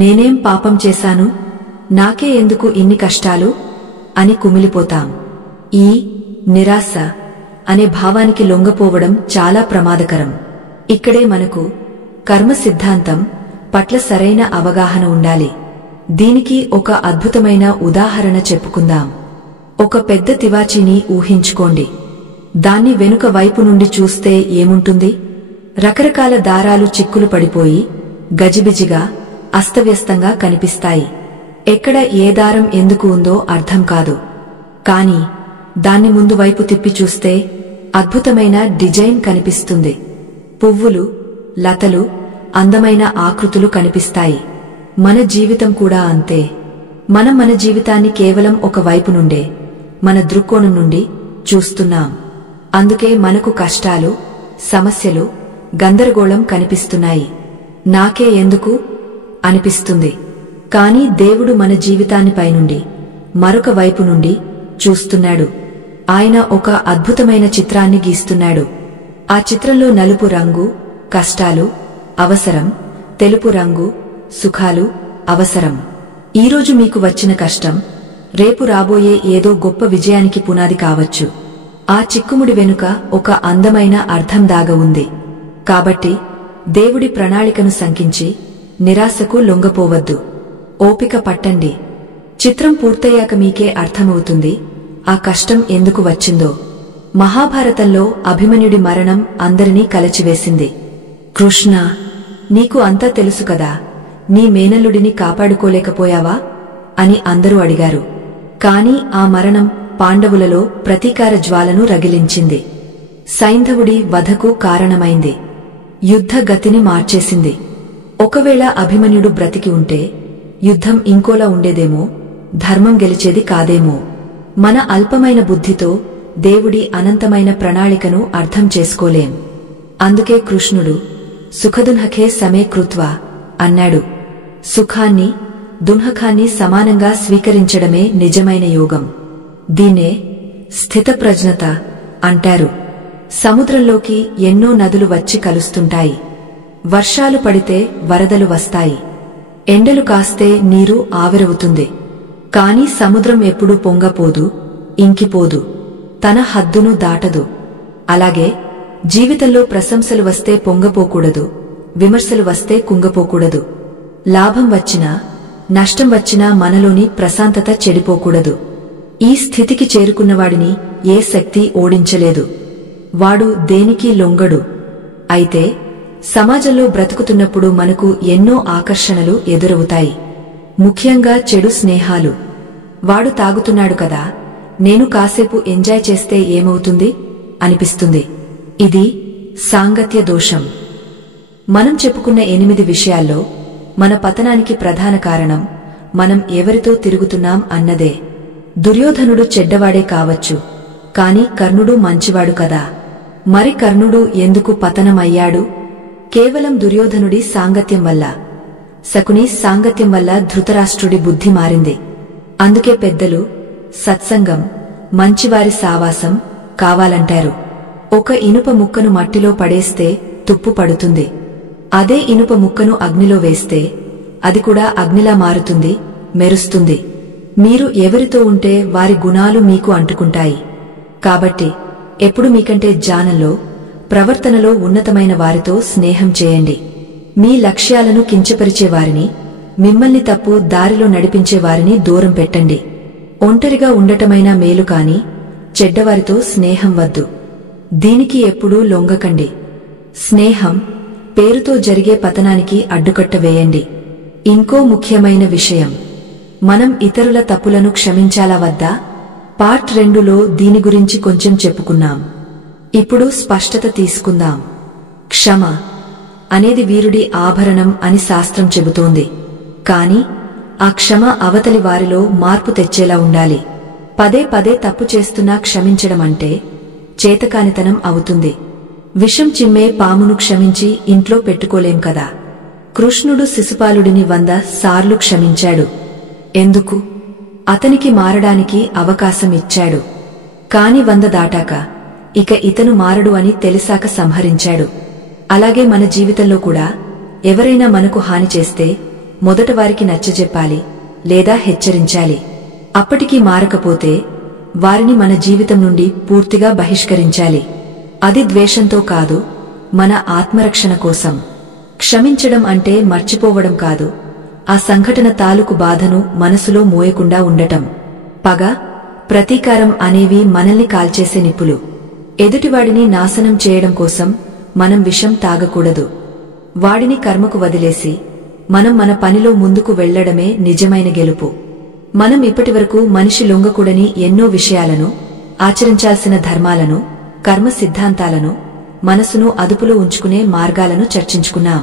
నేనేం పాపం చేశాను, నాకే ఎందుకు ఇన్ని కష్టాలు అని కుమిలిపోతాం. ఈ నిరాశ అనే భావానికి లొంగపోవడం చాలా ప్రమాదకరం. ఇక్కడే మనకు కర్మ సిద్ధాంతం పట్ల సరైన అవగాహన ఉండాలి. దీనికి ఒక అద్భుతమైన ఉదాహరణ చెప్పుకుందాం. ఒక పెద్ద తివాచీని ఊహించుకోండి. దాన్ని వెనుక వైపు నుండి చూస్తే ఏముంటుంది? రకరకాల దారాలు చిక్కులు పడిపోయి గజిబిజిగా, అస్తవ్యస్తంగా కనిపిస్తాయి. ఎక్కడ ఏ దారం ఎందుకు ఉందో అర్థం కాదు. కాని దాన్ని ముందు వైపు తిప్పి చూస్తే అద్భుతమైన డిజైన్ కనిపిస్తుంది. పువ్వులు, లతలు, అందమైన ఆకృతులు కనిపిస్తాయి. మన జీవితం కూడా అంతే. మనం మన జీవితాన్ని కేవలం ఒక వైపు నుండే, మన దృక్కోణం నుండి చూస్తున్నాం. అందుకే మనకు కష్టాలు, సమస్యలు, గందరగోళం కనిపిస్తున్నాయి. నాకే ఎందుకు అనిపిస్తుంది. కాని దేవుడు మన జీవితాన్ని పైనుండి, మరొక వైపు నుండి చూస్తున్నాడు. ఆయన ఒక అద్భుతమైన చిత్రాన్ని గీస్తున్నాడు. ఆ చిత్రంలో నలుపు రంగు కష్టాలు అవసరం, తెలుపు రంగు సుఖాలు అవసరం. ఈరోజు మీకు వచ్చిన కష్టం రేపు రాబోయే ఏదో గొప్ప విజయానికి పునాది కావచ్చు. ఆ చిక్కుముడి వెనుక ఒక అందమైన అర్థం దాగ ఉంది. కాబట్టి దేవుడి ప్రణాళికను శంకించి నిరాశకు లొంగపోవద్దు. ఓపిక పట్టండి. చిత్రం పూర్తయ్యాక మీకే అర్థమవుతుంది ఆ కష్టం ఎందుకు వచ్చిందో. మహాభారతంలో అభిమన్యుడి మరణం అందరినీ కలచివేసింది. కృష్ణ, నీకు అంతా తెలుసు కదా, నీ మేనల్లుడిని కాపాడుకోలేకపోయావా అని అందరూ అడిగారు. కాని ఆ మరణం పాండవులలో ప్రతీకార జ్వాలను రగిలించింది. సైంధవుడి వధకు కారణమైంది. యుద్ధ గతిని మార్చేసింది. ఒకవేళ అభిమన్యుడు బ్రతికి ఉంటే యుద్ధం ఇంకోలా ఉండేదేమో, ధర్మం గెలిచేది కాదేమో. మన అల్పమైన బుద్ధితో దేవుడి అనంతమైన ప్రణాళికను అర్థం చేసుకోలేం. అందుకే కృష్ణుడు సుఖదున్హఖే సమే కృత్వా అన్నాడు. సుఖాన్ని దున్హఖాన్ని సమానంగా స్వీకరించడమే నిజమైన యోగం. దీన్నే స్థితప్రజ్ఞత అంటారు. సముద్రంలోకి ఎన్నో నదులు వచ్చి కలుస్తుంటాయి. వర్షాలు పడితే వరదలు వస్తాయి. ఎండలు కాస్తే నీరు ఆవిరవుతుంది. కాని సముద్రం ఎప్పుడూ పొంగపోదు, ఇంకిపోదు, తన హద్దును దాటదు. అలాగే జీవితంలో ప్రశంసలు వస్తే పొంగపోకూడదు, విమర్శలు వస్తే కుంగపోకూడదు. లాభం వచ్చినా నష్టం వచ్చినా మనలోని ప్రశాంతత చెడిపోకూడదు. ఈ స్థితికి చేరుకున్నవాడిని ఏ శక్తి ఓడించలేదు. వాడు దేనికి లొంగడు. అయితే సమాజంలో బ్రతుకుతున్నప్పుడు మనకు ఎన్నో ఆకర్షణలు ఎదురవుతాయి. ముఖ్యంగా చెడు స్నేహాలు. వాడు తాగుతున్నాడు కదా, నేను కాసేపు ఎంజాయ్ చేస్తే ఏమవుతుంది అనిపిస్తుంది. ఇది సాంగత్య దోషం. మనం చెప్పుకున్న 8 విషయాల్లో మన పతనానికి ప్రధాన కారణం మనం ఎవరితో తిరుగుతున్నాం అన్నదే. దుర్యోధనుడు చెడ్డవాడే కావచ్చు, కాని కర్ణుడు మంచివాడు కదా. మరి కర్ణుడు ఎందుకు పతనమయ్యాడు? కేవలం దుర్యోధనుడి సాంగత్యం వల్ల. శకుని సాంగత్యం వల్ల ధృతరాష్ట్రుడి బుద్ధి మారింది. అందుకే పెద్దలు సత్సంగం, మంచివారి సావాసం కావాలంటారు. ఒక ఇనుప ముక్కను మట్టిలో పడేస్తే తుప్పు పడుతుంది. అదే ఇనుప ముక్కను అగ్నిలో వేస్తే అది కూడా అగ్నిలా మారుతుంది, మెరుస్తుంది. మీరు ఎవరితో ఉంటే వారి గుణాలు మీకు అంటుకుంటాయి. కాబట్టి ఎప్పుడు మీకంటే జ్ఞానంలో, ప్రవర్తనలో ఉన్నతమైన వారితో స్నేహం చేయండి. మీ లక్ష్యాలను కించపరిచే వారిని, మిమ్మల్ని తప్పు దారిలో నడిపించే వారిని దూరం పెట్టండి. ఒంటరిగా ఉండటమైనా మేలు కాని చెడ్డవారితో స్నేహం వద్దు. దీనికి ఎప్పుడూ లొంగకండి. స్నేహం పేరుతో జరిగే పతనానికి అడ్డుకట్ట వేయండి. ఇంకో ముఖ్యమైన విషయం, మనం ఇతరుల తప్పులను క్షమించాలా వద్దా? పార్ట్ 2లో దీని గురించి కొంచెం చెప్పుకున్నాం. ఇప్పుడు స్పష్టత తీసుకుందాం. క్షమ అనేది వీరుడి ఆభరణం అని శాస్త్రం చెబుతోంది. కాని ఆ క్షమ అవతలి వారిలో మార్పు తెచ్చేలా ఉండాలి. పదే పదే తప్పు చేస్తున్నా క్షమించడం అంటే చేతకానితనం అవుతుంది. విషం చిమ్మే పామును క్షమించి ఇంట్లో పెట్టుకోలేం కదా. కృష్ణుడు శిశుపాలుడిని 100 సార్లు క్షమించాడు. ఎందుకు? అతనికి మారడానికి అవకాశం ఇచ్చాడు. కాని 100 దాటాక ఇక ఇతను మారడు అని తెలిసాక సంహరించాడు. అలాగే మన జీవితంలో కూడా ఎవరైనా మనకు హాని చేస్తే మొదట వారికి నచ్చజెప్పాలి లేదా హెచ్చరించాలి. అప్పటికీ మారకపోతే వారిని మన జీవితం నుండి పూర్తిగా బహిష్కరించాలి. అది ద్వేషంతో కాదు, మన ఆత్మరక్షణ కోసం. క్షమించడం అంటే మర్చిపోవడం కాదు, ఆ సంఘటన తాలూకు బాధను మనసులో మోయకుండా ఉండటం. పగ, ప్రతీకారం అనేవి మనల్ని కాల్చేసే నిప్పులు. ఎదుటివాడిని నాశనం చేయడం కోసం మనం విషం తాగకూడదు. వాడిని కర్మకు వదిలేసి మనం మన పనిలో ముందుకు వెళ్లడమే నిజమైన గెలుపు. మనం ఇప్పటివరకు మనిషి లొంగకూడని ఎన్నో విషయాలను, ఆచరించాల్సిన ధర్మాలను, కర్మ సిద్ధాంతాలను, మనసును అదుపులో ఉంచుకునే మార్గాలను చర్చించుకున్నాం.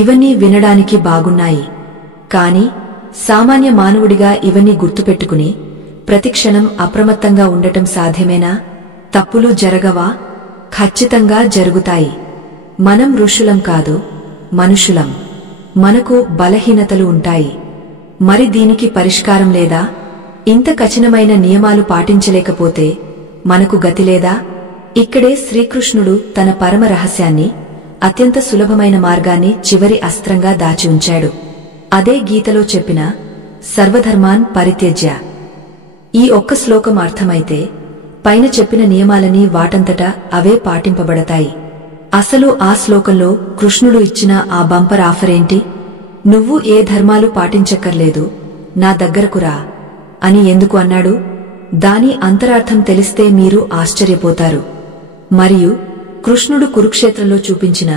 ఇవన్నీ వినడానికి బాగున్నాయి. కాని సామాన్య మానవుడిగా ఇవన్నీ గుర్తుపెట్టుకుని ప్రతిక్షణం అప్రమత్తంగా ఉండటం సాధ్యమేనా? తప్పులు జరగవా? ఖచ్చితంగా జరుగుతాయి. మనం ఋషులం కాదు, మనుషులం. మనకు బలహీనతలు ఉంటాయి. మరి దీనికి పరిష్కారం లేదా? ఇంత కఠినమైన నియమాలు పాటించలేకపోతే మనకు గతి లేదా? ఇక్కడే శ్రీకృష్ణుడు తన పరమ రహస్యాన్ని, అత్యంత సులభమైన మార్గాన్ని చివరి అస్త్రంగా దాచి ఉంచాడు. అదే గీతలో చెప్పిన సర్వధర్మాన్ పరిత్యజ్య. ఈ ఒక్క శ్లోకం అర్థమైతే పైన చెప్పిన నియమాలన్నీ వాటంతటా అవే పాటింపబడతాయి. అసలు ఆ శ్లోకంలో కృష్ణుడు ఇచ్చిన ఆ బంపర్ ఆఫరేంటి? నువ్వు ఏ ధర్మాలు పాటించక్కర్లేదు, నా దగ్గరకు రా అని ఎందుకు అన్నాడు? దాని అంతరార్థం తెలిస్తే మీరు ఆశ్చర్యపోతారు. మరియు కృష్ణుడు కురుక్షేత్రంలో చూపించిన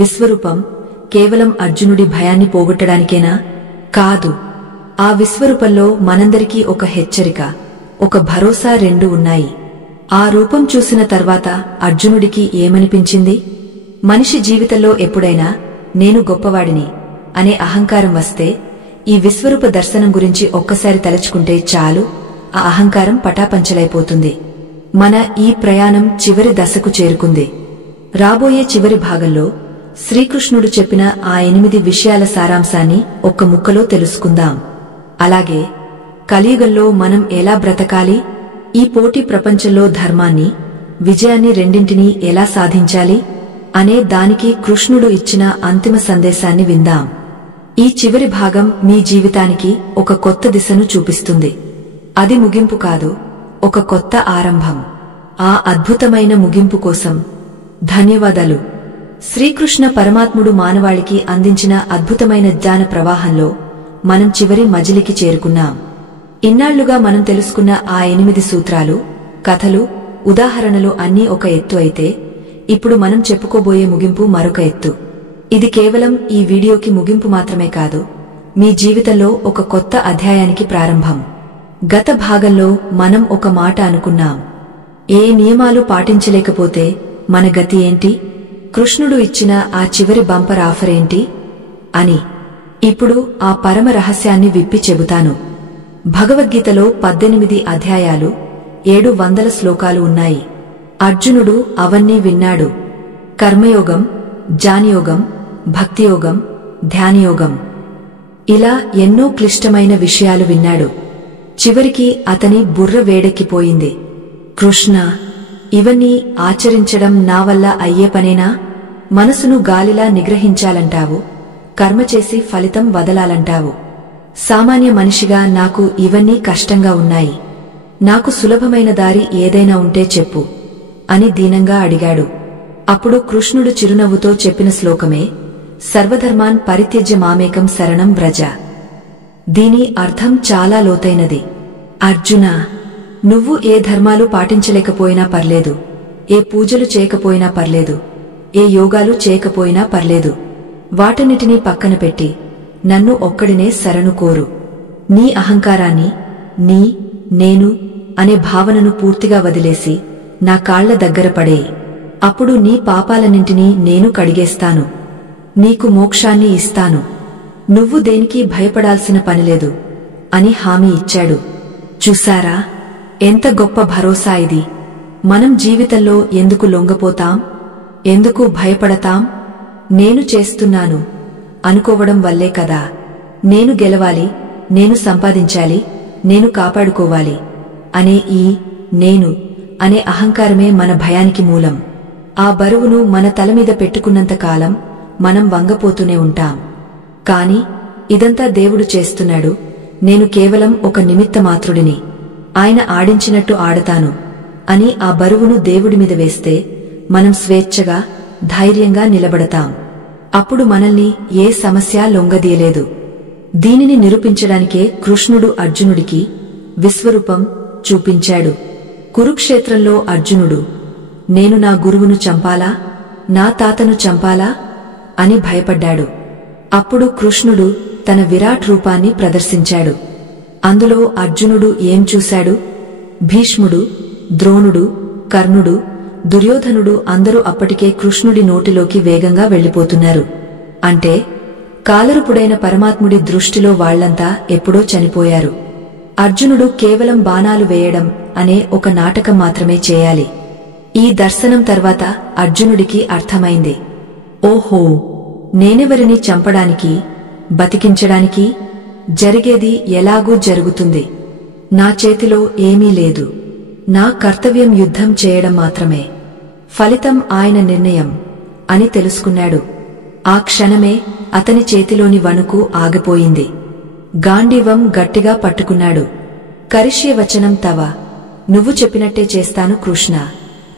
విశ్వరూపం కేవలం అర్జునుడి భయాన్ని పోగొట్టడానికేనా? కాదు. ఆ విశ్వరూపంలో మనందరికీ ఒక హెచ్చరిక, ఒక భరోసా రెండు ఉన్నాయి. ఆ రూపం చూసిన తర్వాత అర్జునుడికి ఏమనిపించింది? మనిషి జీవితంలో ఎప్పుడైనా నేను గొప్పవాడిని అనే అహంకారం వస్తే ఈ విశ్వరూప దర్శనం గురించి ఒక్కసారి తలుచుకుంటే చాలు, ఆ అహంకారం పటాపంచలైపోతుంది. మన ఈ ప్రయాణం చివరి దశకు చేరుకుంది. రాబోయే చివరి భాగంలో శ్రీకృష్ణుడు చెప్పిన ఆ 8 విషయాల సారాంశాన్ని ఒక్క ముక్కలో తెలుసుకుందాం. అలాగే కలియుగంలో మనం ఎలా బ్రతకాలి, ఈ పోటీ ప్రపంచంలో ధర్మాన్ని, విజయాన్ని రెండింటినీ ఎలా సాధించాలి అనే దానికి కృష్ణుడు ఇచ్చిన అంతిమ సందేశాన్ని విందాం. ఈ చివరి భాగం మీ జీవితానికి ఒక కొత్త దిశను చూపిస్తుంది. అది ముగింపు కాదు, ఒక కొత్త ఆరంభం. ఆ అద్భుతమైన ముగింపు కోసం ధన్యవాదాలు. శ్రీకృష్ణ పరమాత్ముడు మానవాళికి అందించిన అద్భుతమైన జ్ఞాన ప్రవాహంలో మనం చివరి మజిలికి చేరుకున్నాం. ఇన్నాళ్లుగా మనం తెలుసుకున్న ఆ 8 సూత్రాలు, కథలు, ఉదాహరణలు అన్నీ ఒక ఎత్తు అయితే, ఇప్పుడు మనం చెప్పుకోబోయే ముగింపు మరొక ఎత్తు. ఇది కేవలం ఈ వీడియోకి ముగింపు మాత్రమే కాదు, మీ జీవితంలో ఒక కొత్త అధ్యాయానికి ప్రారంభం. గత భాగంలో మనం ఒక మాట అనుకున్నాం. ఏ నియమాలు పాటించలేకపోతే మన గతి ఏంటి? కృష్ణుడు ఇచ్చిన ఆ చివరి బంపర్ ఆఫర్ ఏంటి అని. ఇప్పుడు ఆ పరమ రహస్యాన్ని విప్పి చెబుతాను. భగవద్గీతలో 18 అధ్యాయాలు, 700 శ్లోకాలు ఉన్నాయి. అర్జునుడు అవన్నీ విన్నాడు. కర్మయోగం, జ్ఞానయోగం, భక్తియోగం, ధ్యానయోగం, ఇలా ఎన్నో క్లిష్టమైన విషయాలు విన్నాడు. చివరికి అతని బుర్ర వేడెక్కిపోయింది. కృష్ణ, ఇవన్నీ ఆచరించడం నా వల్ల అయ్యే పనేనా? మనసును గాలిలా నిగ్రహించాలంటావు, కర్మ చేసి ఫలితం వదలాలంటావు. సామాన్య మనిషిగా నాకు ఇవన్నీ కష్టంగా ఉన్నాయి. నాకు సులభమైన దారి ఏదైనా ఉంటే చెప్పు అని దీనంగా అడిగాడు. అప్పుడు కృష్ణుడు చిరునవ్వుతో చెప్పిన శ్లోకమే సర్వధర్మాన్ పరిత్యజ్య మామేకం శరణం వ్రజ. దీని అర్థం చాలా లోతైనది. అర్జునా, నువ్వు ఏ ధర్మాలు పాటించలేకపోయినా పర్లేదు, ఏ పూజలు చేయకపోయినా పర్లేదు, ఏ యోగాలు చేయకపోయినా పర్లేదు, వాటన్నిటినీ పక్కన పెట్టి నన్ను ఒక్కడినే శరణు కోరు. నీ అహంకారాన్ని, నేను అనే భావనను పూర్తిగా వదిలేసి నా కాళ్ల దగ్గర పడేయి. అప్పుడు నీ పాపాలన్నింటినీ నేను కడిగేస్తాను, నీకు మోక్షాన్ని ఇస్తాను. నువ్వు దేనికి భయపడాల్సిన పనిలేదు అని హామీ ఇచ్చాడు. చూశారా, ఎంత గొప్ప భరోసా ఇది! మనం జీవితంలో ఎందుకు లొంగపోతాం, ఎందుకు భయపడతాం? నేను చేస్తున్నాను అనుకోవడం వల్లే కదా. నేను గెలవాలి, నేను సంపాదించాలి, నేను కాపాడుకోవాలి అనే ఈ నేను అనే అహంకారమే మన భయానికి మూలం. ఆ బరువును మన తలమీద పెట్టుకున్నంతకాలం మనం వంగపోతూనే ఉంటాం. కాని ఇదంతా దేవుడు చేస్తున్నాడు. నేను కేవలం ఒక నిమిత్తమాత్రుడిని, ఆయన ఆడించినట్టు ఆడతాను అని ఆ బరువును దేవుడి మీద వేస్తే మనం స్వేచ్ఛగా, ధైర్యంగా నిలబడతాం. అప్పుడు మనల్ని ఏ సమస్య లొంగదీయలేదు. దీనిని నిరూపించడానికే కృష్ణుడు అర్జునుడికి విశ్వరూపం చూపించాడు. కురుక్షేత్రంలో అర్జునుడు, నేను నా గురువును చంపాలా, నా తాతను చంపాలా అని భయపడ్డాడు. అప్పుడు కృష్ణుడు తన విరాట్ రూపాన్ని ప్రదర్శించాడు. అందులో అర్జునుడు ఏం చూశాడు? భీష్ముడు, ద్రోణుడు, కర్ణుడు, దుర్యోధనుడు అందరూ అప్పటికే కృష్ణుడి నోటిలోకి వేగంగా వెళ్లిపోతున్నారు. అంటే కాలరుపుడైన పరమాత్ముడి దృష్టిలో వాళ్లంతా ఎప్పుడో చనిపోయారు. అర్జునుడు కేవలం బాణాలు వేయడం అనే ఒక నాటకం మాత్రమే చేయాలి. ఈ దర్శనం తర్వాత అర్జునుడికి అర్థమైంది. ఓహో, నేనెవరిని చంపడానికి, బతికించడానికి? జరిగేది ఎలాగూ జరుగుతుంది. నా చేతిలో ఏమీ లేదు. నా కర్తవ్యం యుద్ధం చేయడం మాత్రమే. ఫలితం ఆయన నిర్ణయం అని తెలుసుకున్నాడు. ఆ క్షణమే అతని చేతిలోని వణుకు ఆగిపోయింది. గాంధీవం గట్టిగా పట్టుకున్నాడు. కరిష్యే వచనం తవ, నువ్వు చెప్పినట్టే చేస్తాను కృష్ణ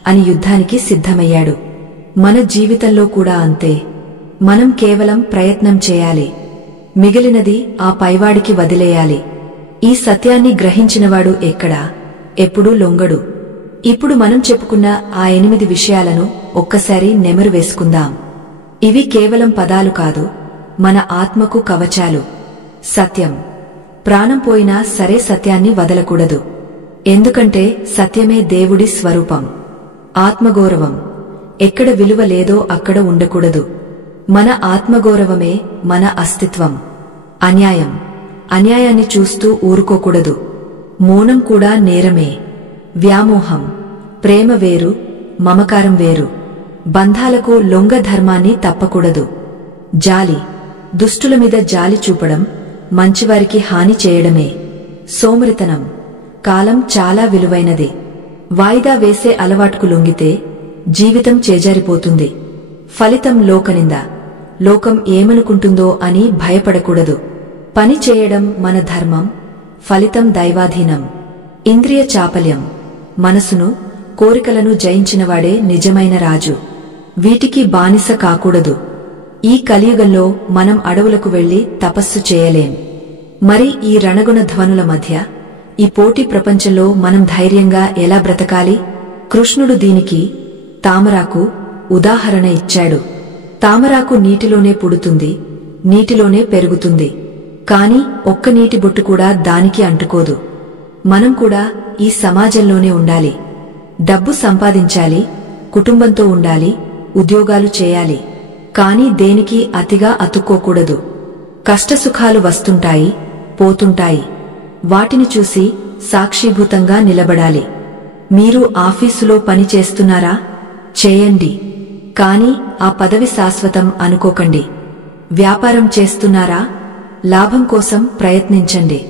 అని యుద్ధానికి సిద్ధమయ్యాడు. మన జీవితంలో కూడా అంతే. మనం కేవలం ప్రయత్నం చేయాలి, మిగిలినది ఆ పైవాడికి వదిలేయాలి. ఈ సత్యాన్ని గ్రహించినవాడు ఎక్కడా, ఎప్పుడూ లొంగడు. ఇప్పుడు మనం చెప్పుకున్న ఆ 8 విషయాలను ఒక్కసారి నెమరు వేసుకుందాం. ఇవి కేవలం పదాలు కాదు, మన ఆత్మకు కవచాలు. సత్యం, ప్రాణం పోయినా సరే సత్యాన్ని వదలకూడదు. ఎందుకంటే సత్యమే దేవుడి స్వరూపం. ఆత్మగౌరవం ఎక్కడ విలువ లేదో అక్కడ ఉండకూడదు. మన ఆత్మగౌరవమే మన అస్తిత్వం. అన్యాయాన్ని చూస్తూ ఊరుకోకూడదు. మౌనం కూడా నేరమే. వ్యామోహం ప్రేమ వేరు, మమకారం వేరు. బంధాలకు లొంగ ధర్మాన్ని తప్పకూడదు. జాలి దుష్టుల మీద జాలి చూపడం మంచివారికి హాని చేయడమే. సోమరితనం కాలం చాలా విలువైనది. వాయిదా వేసే అలవాటుకు లొంగితే జీవితం చేజారిపోతుంది. ఫలితం లోకనింద. లోకం ఏమనుకుంటుందో అని భయపడకూడదు. పని చేయడం మన ధర్మం, ఫలితం దైవాధీనం. ఇంద్రియ చాపల్యం మనసును, కోరికలను జయించినవాడే నిజమైన రాజు. వీటికి బానిస కాకూడదు. ఈ కలియుగంలో మనం అడవులకు వెళ్లి తపస్సు చేయలేం. మరి ఈ రణగుణ ధ్వనుల మధ్య, ఈ పోటీ ప్రపంచంలో మనం ధైర్యంగా ఎలా బ్రతకాలి? కృష్ణుడు దీనికి తామరాకు ఉదాహరణ ఇచ్చాడు. తామరాకు నీటిలోనే పుడుతుంది, నీటిలోనే పెరుగుతుంది. కాని ఒక్క నీటి బొట్టు కూడా దానికి అంటుకోదు. మనం కూడా ఈ సమాజంలోనే ఉండాలి. డబ్బు సంపాదించాలి, కుటుంబంతో ఉండాలి, ఉద్యోగాలు చేయాలి. కాని దేనికి అతిగా అతుక్కోకూడదు. కష్టసుఖాలు వస్తుంటాయి, పోతుంటాయి. వాటిని చూసి సాక్షిభూతంగా నిలబడాలి. మీరు ఆఫీసులో పని చేస్తున్నారా? చేయండి. కాని ఆ పదవి శాశ్వతం అనుకోకండి. వ్యాపారం చేస్తున్నారా? లాభం కోసం ప్రయత్నించండి.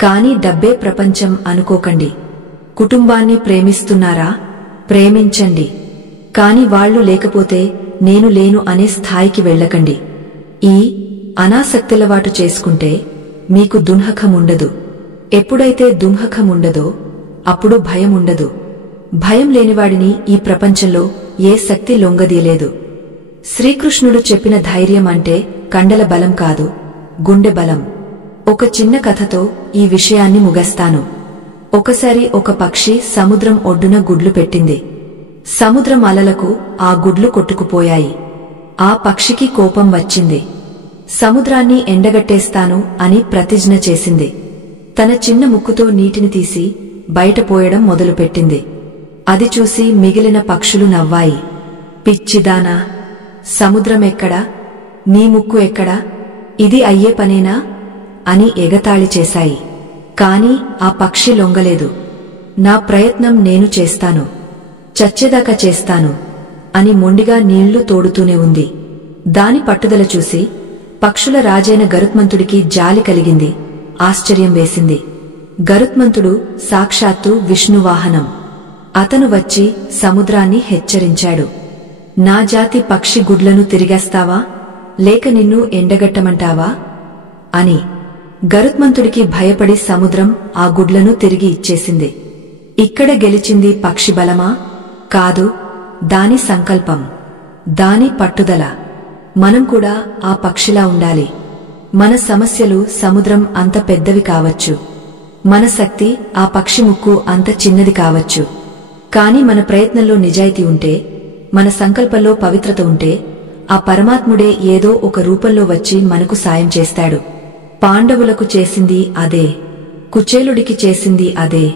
కాని డబ్బే ప్రపంచం అనుకోకండి. కుటుంబాన్ని ప్రేమిస్తున్నారా? ప్రేమించండి. కాని వాళ్లు లేకపోతే నేను లేను అనే స్థాయికి వెళ్ళకండి. ఈ అనాసక్తిలవాటు చేసుకుంటే మీకు దుంహకముండదు. ఎప్పుడైతే దుంహకముండదో అప్పుడు భయముండదు. భయం లేనివాడిని ఈ ప్రపంచంలో ఏ శక్తి లొంగదీయలేదు. శ్రీకృష్ణుడు చెప్పిన ధైర్యం అంటే కండల బలం కాదు, గుండె బలం. ఒక చిన్న కథతో ఈ విషయాన్ని ముగస్తాను. ఒకసారి ఒక పక్షి సముద్రం ఒడ్డున గుడ్లు పెట్టింది. సముద్రం అలలకు ఆ గుడ్లు కొట్టుకుపోయాయి. ఆ పక్షికి కోపం వచ్చింది. సముద్రాన్ని ఎండగట్టేస్తాను అని ప్రతిజ్ఞ చేసింది. తన చిన్న ముక్కుతో నీటిని తీసి బయటపోయడం మొదలుపెట్టింది. అది చూసి మిగిలిన పక్షులు నవ్వాయి. పిచ్చిదానా, సముద్రమెక్కడా, నీ ముక్కు ఎక్కడా, ఇది అయ్యే పనేనా అని ఎగతాళి చేశాయి. కాని ఆ పక్షి లొంగలేదు. నా ప్రయత్నం నేను చేస్తాను, చచ్చేదాకా చేస్తాను అని మొండిగా నీళ్లు తోడుతూనే ఉంది. దాని పట్టుదల చూసి పక్షుల రాజైన గరుత్మంతుడికి జాలి కలిగింది, ఆశ్చర్యం వేసింది. గరుత్మంతుడు సాక్షాత్తు విష్ణువాహనం. అతను వచ్చి సముద్రాన్ని హెచ్చరించాడు. నా జాతి పక్షి గుడ్లను తిరిగేస్తావా, లేక నిన్ను ఎండగట్టమంటావా అని. గరుత్మంతుడికి భయపడి సముద్రం ఆ గుడ్లను తిరిగి ఇచ్చేసింది. ఇక్కడ గెలిచింది పక్షి బలమా? కాదు, దాని సంకల్పం, దాని పట్టుదల. మనం కూడా ఆ పక్షిలా ఉండాలి. మన సమస్యలు సముద్రం అంత పెద్దవి కావచ్చు, మన శక్తి ఆ పక్షి ముక్కు అంత చిన్నది కావచ్చు. కాని మన ప్రయత్నంలో నిజాయితీ ఉంటే, మన సంకల్పంలో పవిత్రత ఉంటే, ఆ పరమాత్ముడే ఏదో ఒక రూపంలో వచ్చి మనకు సాయం చేస్తాడు. పాండవులకు చేసింది అదే, కుచేలుడికి చేసింది అదే,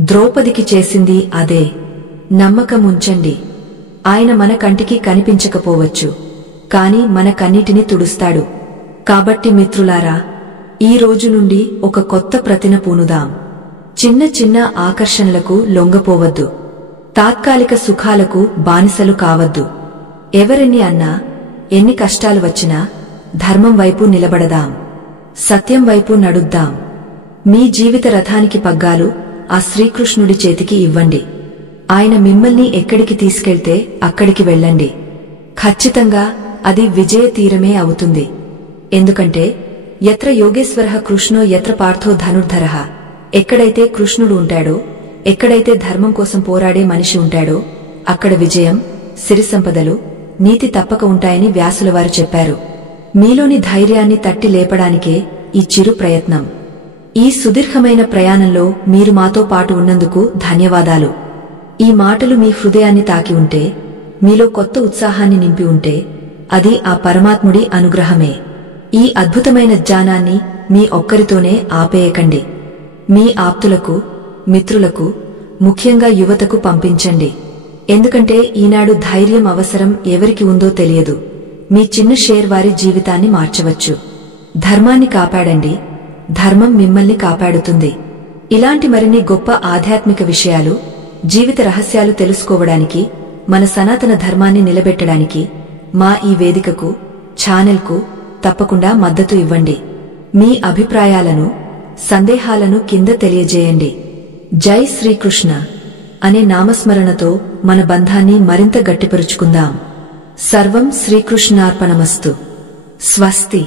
ద్రౌపదికి చేసింది అదే. నమ్మకముంచండి. ఆయన మన కంటికి కనిపించకపోవచ్చు, కాని మన కన్నిటిని తుడుస్తాడు. కాబట్టి మిత్రులారా, ఈ రోజు నుండి ఒక కొత్త ప్రతిన పూనుదాం. చిన్న చిన్న ఆకర్షణలకు లొంగపోవద్దు. తాత్కాలిక సుఖాలకు బానిసలు కావద్దు. ఎవరెన్ని అన్నా, ఎన్ని కష్టాలు వచ్చినా ధర్మం వైపు నిలబడదాం, సత్యం వైపు నడుద్దాం. మీ జీవిత రథానికి పగ్గాలు ఆ శ్రీకృష్ణుడి చేతికి ఇవ్వండి. ఆయన మిమ్మల్ని ఎక్కడికి తీసుకెళ్తే అక్కడికి వెళ్ళండి. ఖచ్చితంగా అది విజయ తీరమే అవుతుంది. ఎందుకంటే యత్ర యోగేశ్వరః కృష్ణో యత్ర పార్థో ధనుర్ధరః. ఎక్కడైతే కృష్ణుడు ఉంటాడో, ఎక్కడైతే ధర్మం కోసం పోరాడే మనిషి ఉంటాడో, అక్కడ విజయం, సిరి సంపదలు, నీతి తప్పక ఉంటాయని వ్యాసులవారు చెప్పారు. మీలోని ధైర్యాన్ని తట్టి లేపడానికే ఈ చిరు ప్రయత్నం. ఈ సుదీర్ఘమైన ప్రయాణంలో మీరు మాతో పాటు ఉన్నందుకు ధన్యవాదాలు. ఈ మాటలు మీ హృదయాన్ని తాకి ఉంటే, మీలో కొత్త ఉత్సాహాన్ని నింపి ఉంటే, అది ఆ పరమాత్ముడి అనుగ్రహమే. ఈ అద్భుతమైన జ్ఞానాన్ని మీ ఒక్కరితోనే ఆపేయకండి. మీ ఆప్తులకు, మిత్రులకు, ముఖ్యంగా యువతకు పంపించండి. ఎందుకంటే ఈనాడు ధైర్యం అవసరం ఎవరికి ఉందో తెలియదు. మీ చిన్న షేర్ వారి జీవితాన్ని మార్చవచ్చు. ధర్మాన్ని కాపాడండి, ధర్మం మిమ్మల్ని కాపాడుతుంది. ఇలాంటి మరిన్ని గొప్ప ఆధ్యాత్మిక విషయాలు, జీవిత రహస్యాలు తెలుసుకోవడానికి, మన సనాతన ధర్మాన్ని నిలబెట్టడానికి మా ఈ వేదికకు, ఛానెల్కు తప్పకుండా మద్దతు ఇవ్వండి. మీ అభిప్రాయాలను, సందేహాలను కింద తెలియజేయండి. జై శ్రీకృష్ణ అనే నామస్మరణతో మన బంధాన్ని మరింత గట్టిపరుచుకుందాం. సర్వం శ్రీకృష్ణార్పణమస్తు. స్వస్తి.